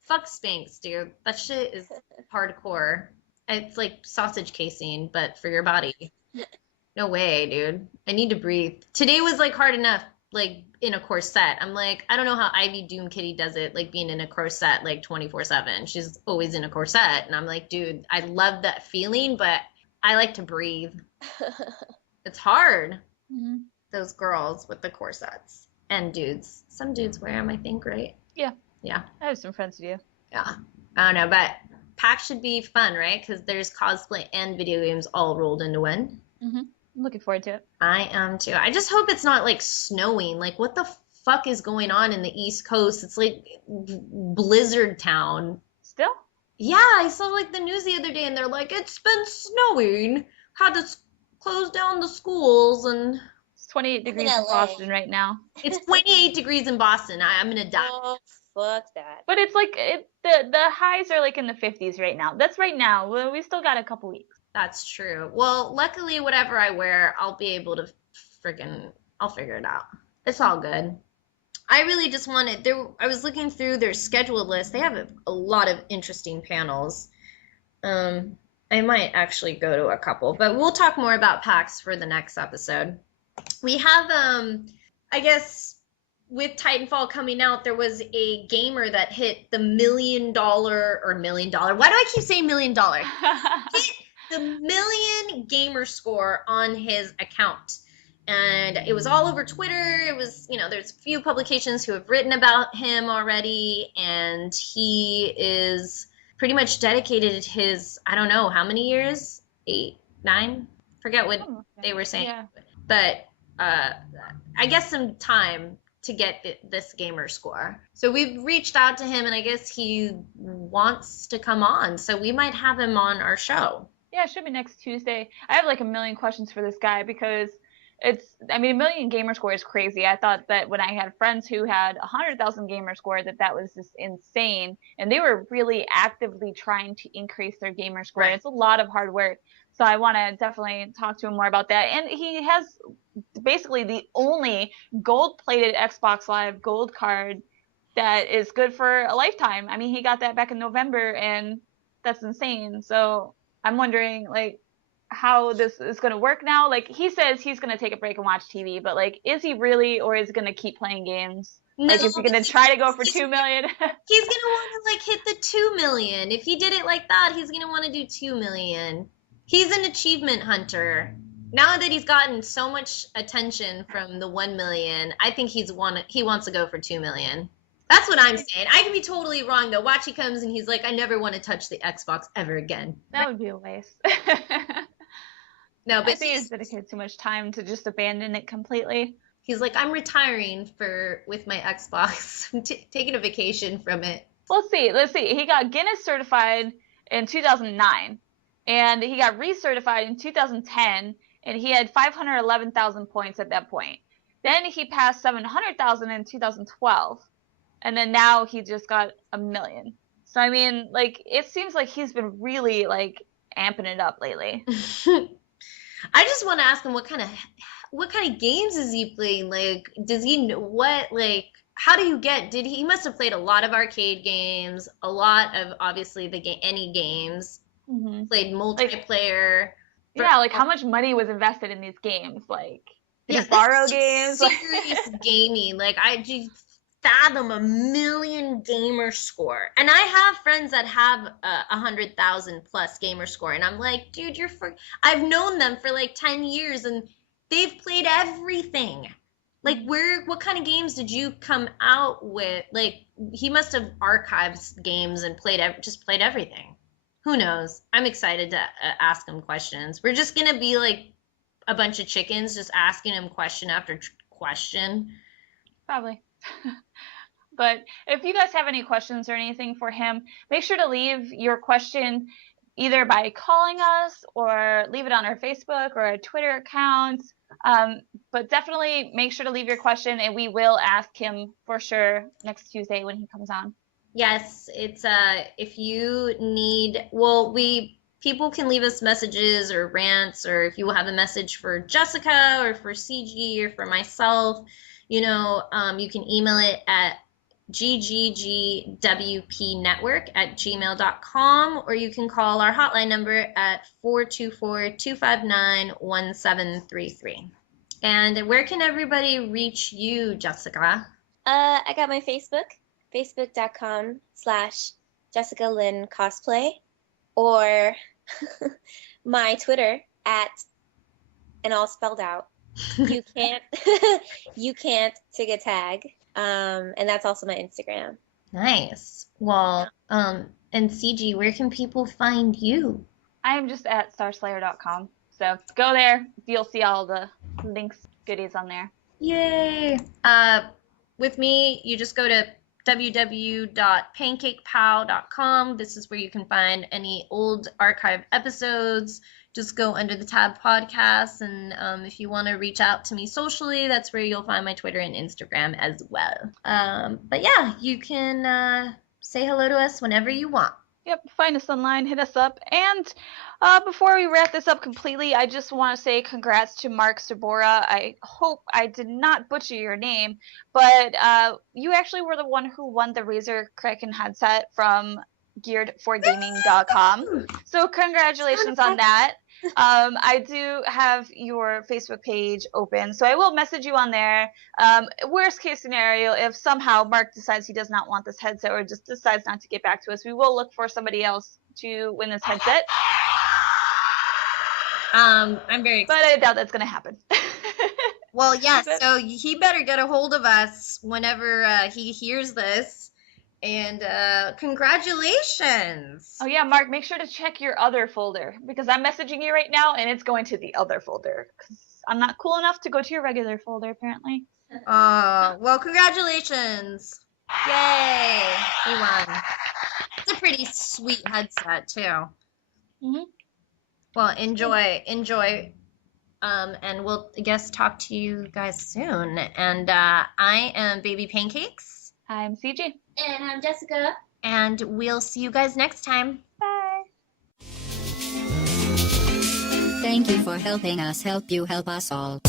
Fuck Spanx, dude. That shit is hardcore. It's like sausage casing, but for your body. No way, dude. I need to breathe. Today was like hard enough, like in a corset. I'm like, I don't know how Ivy Doom Kitty does it, like being in a corset like 24/7. She's always in a corset. And I'm like, dude, I love that feeling, but I like to breathe. It's hard. Mhm. Those girls with the corsets. And dudes. Some dudes wear them, I think, right? Yeah. Yeah. I have some friends who do. Yeah. I don't know, but PAX should be fun, right? Because there's cosplay and video games all rolled into one. Mm-hmm. I'm looking forward to it. I am too. I just hope it's not like snowing. Like, what the fuck is going on in the East Coast? It's like blizzard town. Still? Yeah, I saw like the news the other day, and they're like, it's been snowing. Had to close down the schools, and It's 28 degrees in LA. Boston right now. it's 28 degrees in Boston. I'm gonna die. Oh, fuck that. But it's like the highs are like in the 50s right now. That's right now. We still got a couple weeks. That's true. Well, luckily, whatever I wear, I'll be able to I'll figure it out. It's all good. I really just wanted, I was looking through their scheduled list. They have a lot of interesting panels. I might actually go to a couple, but we'll talk more about PAX for the next episode. We have, I guess, with Titanfall coming out, there was a gamer that hit the $1 million. Why do I keep saying $1 million? Hit the 1 million gamer score on his account. And it was all over Twitter. It was, you know, there's a few publications who have written about him already. And he is pretty much dedicated his, I don't know, how many years? 8, 9? Forget what they were saying. Yeah. But I guess some time to get this gamer score. So we've reached out to him, and I guess he wants to come on. So we might have him on our show. Yeah, it should be next Tuesday. I have like a million questions for this guy because a million gamer score is crazy. I thought that when I had friends who had 100,000 gamer score that was just insane, and they were really actively trying to increase their gamer score. Right. It's a lot of hard work. So I want to definitely talk to him more about that. And he has basically the only gold-plated Xbox Live gold card that is good for a lifetime. I mean, he got that back in November, and that's insane. So I'm wondering, like, how this is going to work now. Like, he says he's going to take a break and watch TV, but, like, is he really, or is he going to keep playing games? No, like, is he going to try to go for 2 million? He's going to want to, like, hit the 2 million. If he did it like that, he's going to want to do 2 million. He's an achievement hunter. Now that he's gotten so much attention from the 1 million, I think he wants to go for 2 million. That's what I'm saying. I could be totally wrong, though. Watch, he comes and he's like, I never want to touch the Xbox ever again. That would be a waste. No, but I think he's dedicated too much time to just abandon it completely. he's like, I'm retiring with my Xbox. I'm taking a vacation from it. Let's see. He got Guinness certified in 2009, and he got recertified in 2010, and he had 511,000 points at that point. Then he passed 700,000 in 2012, and then now he just got 1 million. So, I mean, like, it seems like he's been really, like, amping it up lately. I just want to ask him what kind of what kind of games is he playing? Like, does he know what, like, how do you get, he must have played a lot of arcade games, a lot of, obviously, any games, played multiplayer. Yeah, like, how much money was invested in these games? Like, did he borrow games? Serious gaming. Like, I just fathom 1 million gamer score. And I have friends that have 100,000 plus gamer score. And I'm like, dude, I've known them for like 10 years and they've played everything. Like, what kind of games did you come out with? Like, he must have archived games and played everything. Who knows? I'm excited to ask him questions. We're just going to be like a bunch of chickens just asking him question after question. Probably. But if you guys have any questions or anything for him, make sure to leave your question either by calling us or leave it on our Facebook or our Twitter account. But definitely make sure to leave your question and we will ask him for sure next Tuesday when he comes on. Yes, it's if you need, people can leave us messages or rants, or if you have a message for Jessica or for CG or for myself, you can email it at GGGWPnetwork@gmail.com, or you can call our hotline number at 424-259-1733. And where can everybody reach you, Jessica? I got my Facebook.com/Jessica Lynn Cosplay, or my Twitter and all spelled out. You can't take a tag. And that's also my Instagram. Nice. Well, and CG, where can people find you? I am just at starslayer.com. So go there. You'll see all the links, goodies on there. Yay. With me, you just go to www.pancakepow.com. This is where you can find any old archived episodes. Just go under the tab podcasts, and if you want to reach out to me socially, that's where you'll find my Twitter and Instagram as well. But yeah, you can say hello to us whenever you want. Yep, find us online, hit us up. And before we wrap this up completely, I just want to say congrats to Mark Sabora. I hope I did not butcher your name, but you actually were the one who won the Razer Kraken headset from gearedforgaming.com. So congratulations on that. I do have your Facebook page open, so I will message you on there. Worst case scenario, if somehow Mark decides he does not want this headset or just decides not to get back to us, we will look for somebody else to win this headset. I'm very excited. But I doubt that's going to happen. Well, yeah, so he better get a hold of us whenever he hears this. And congratulations. Oh, yeah, Mark, make sure to check your other folder, because I'm messaging you right now, and it's going to the other folder, because I'm not cool enough to go to your regular folder, apparently. Well, congratulations. Yay. He won. It's a pretty sweet headset, too. Mm-hmm. Well, enjoy. And we'll, I guess, talk to you guys soon. And I am Baby Pancakes. I'm CG. And I'm Jessica. And we'll see you guys next time. Bye. Thank you for helping us help you help us all.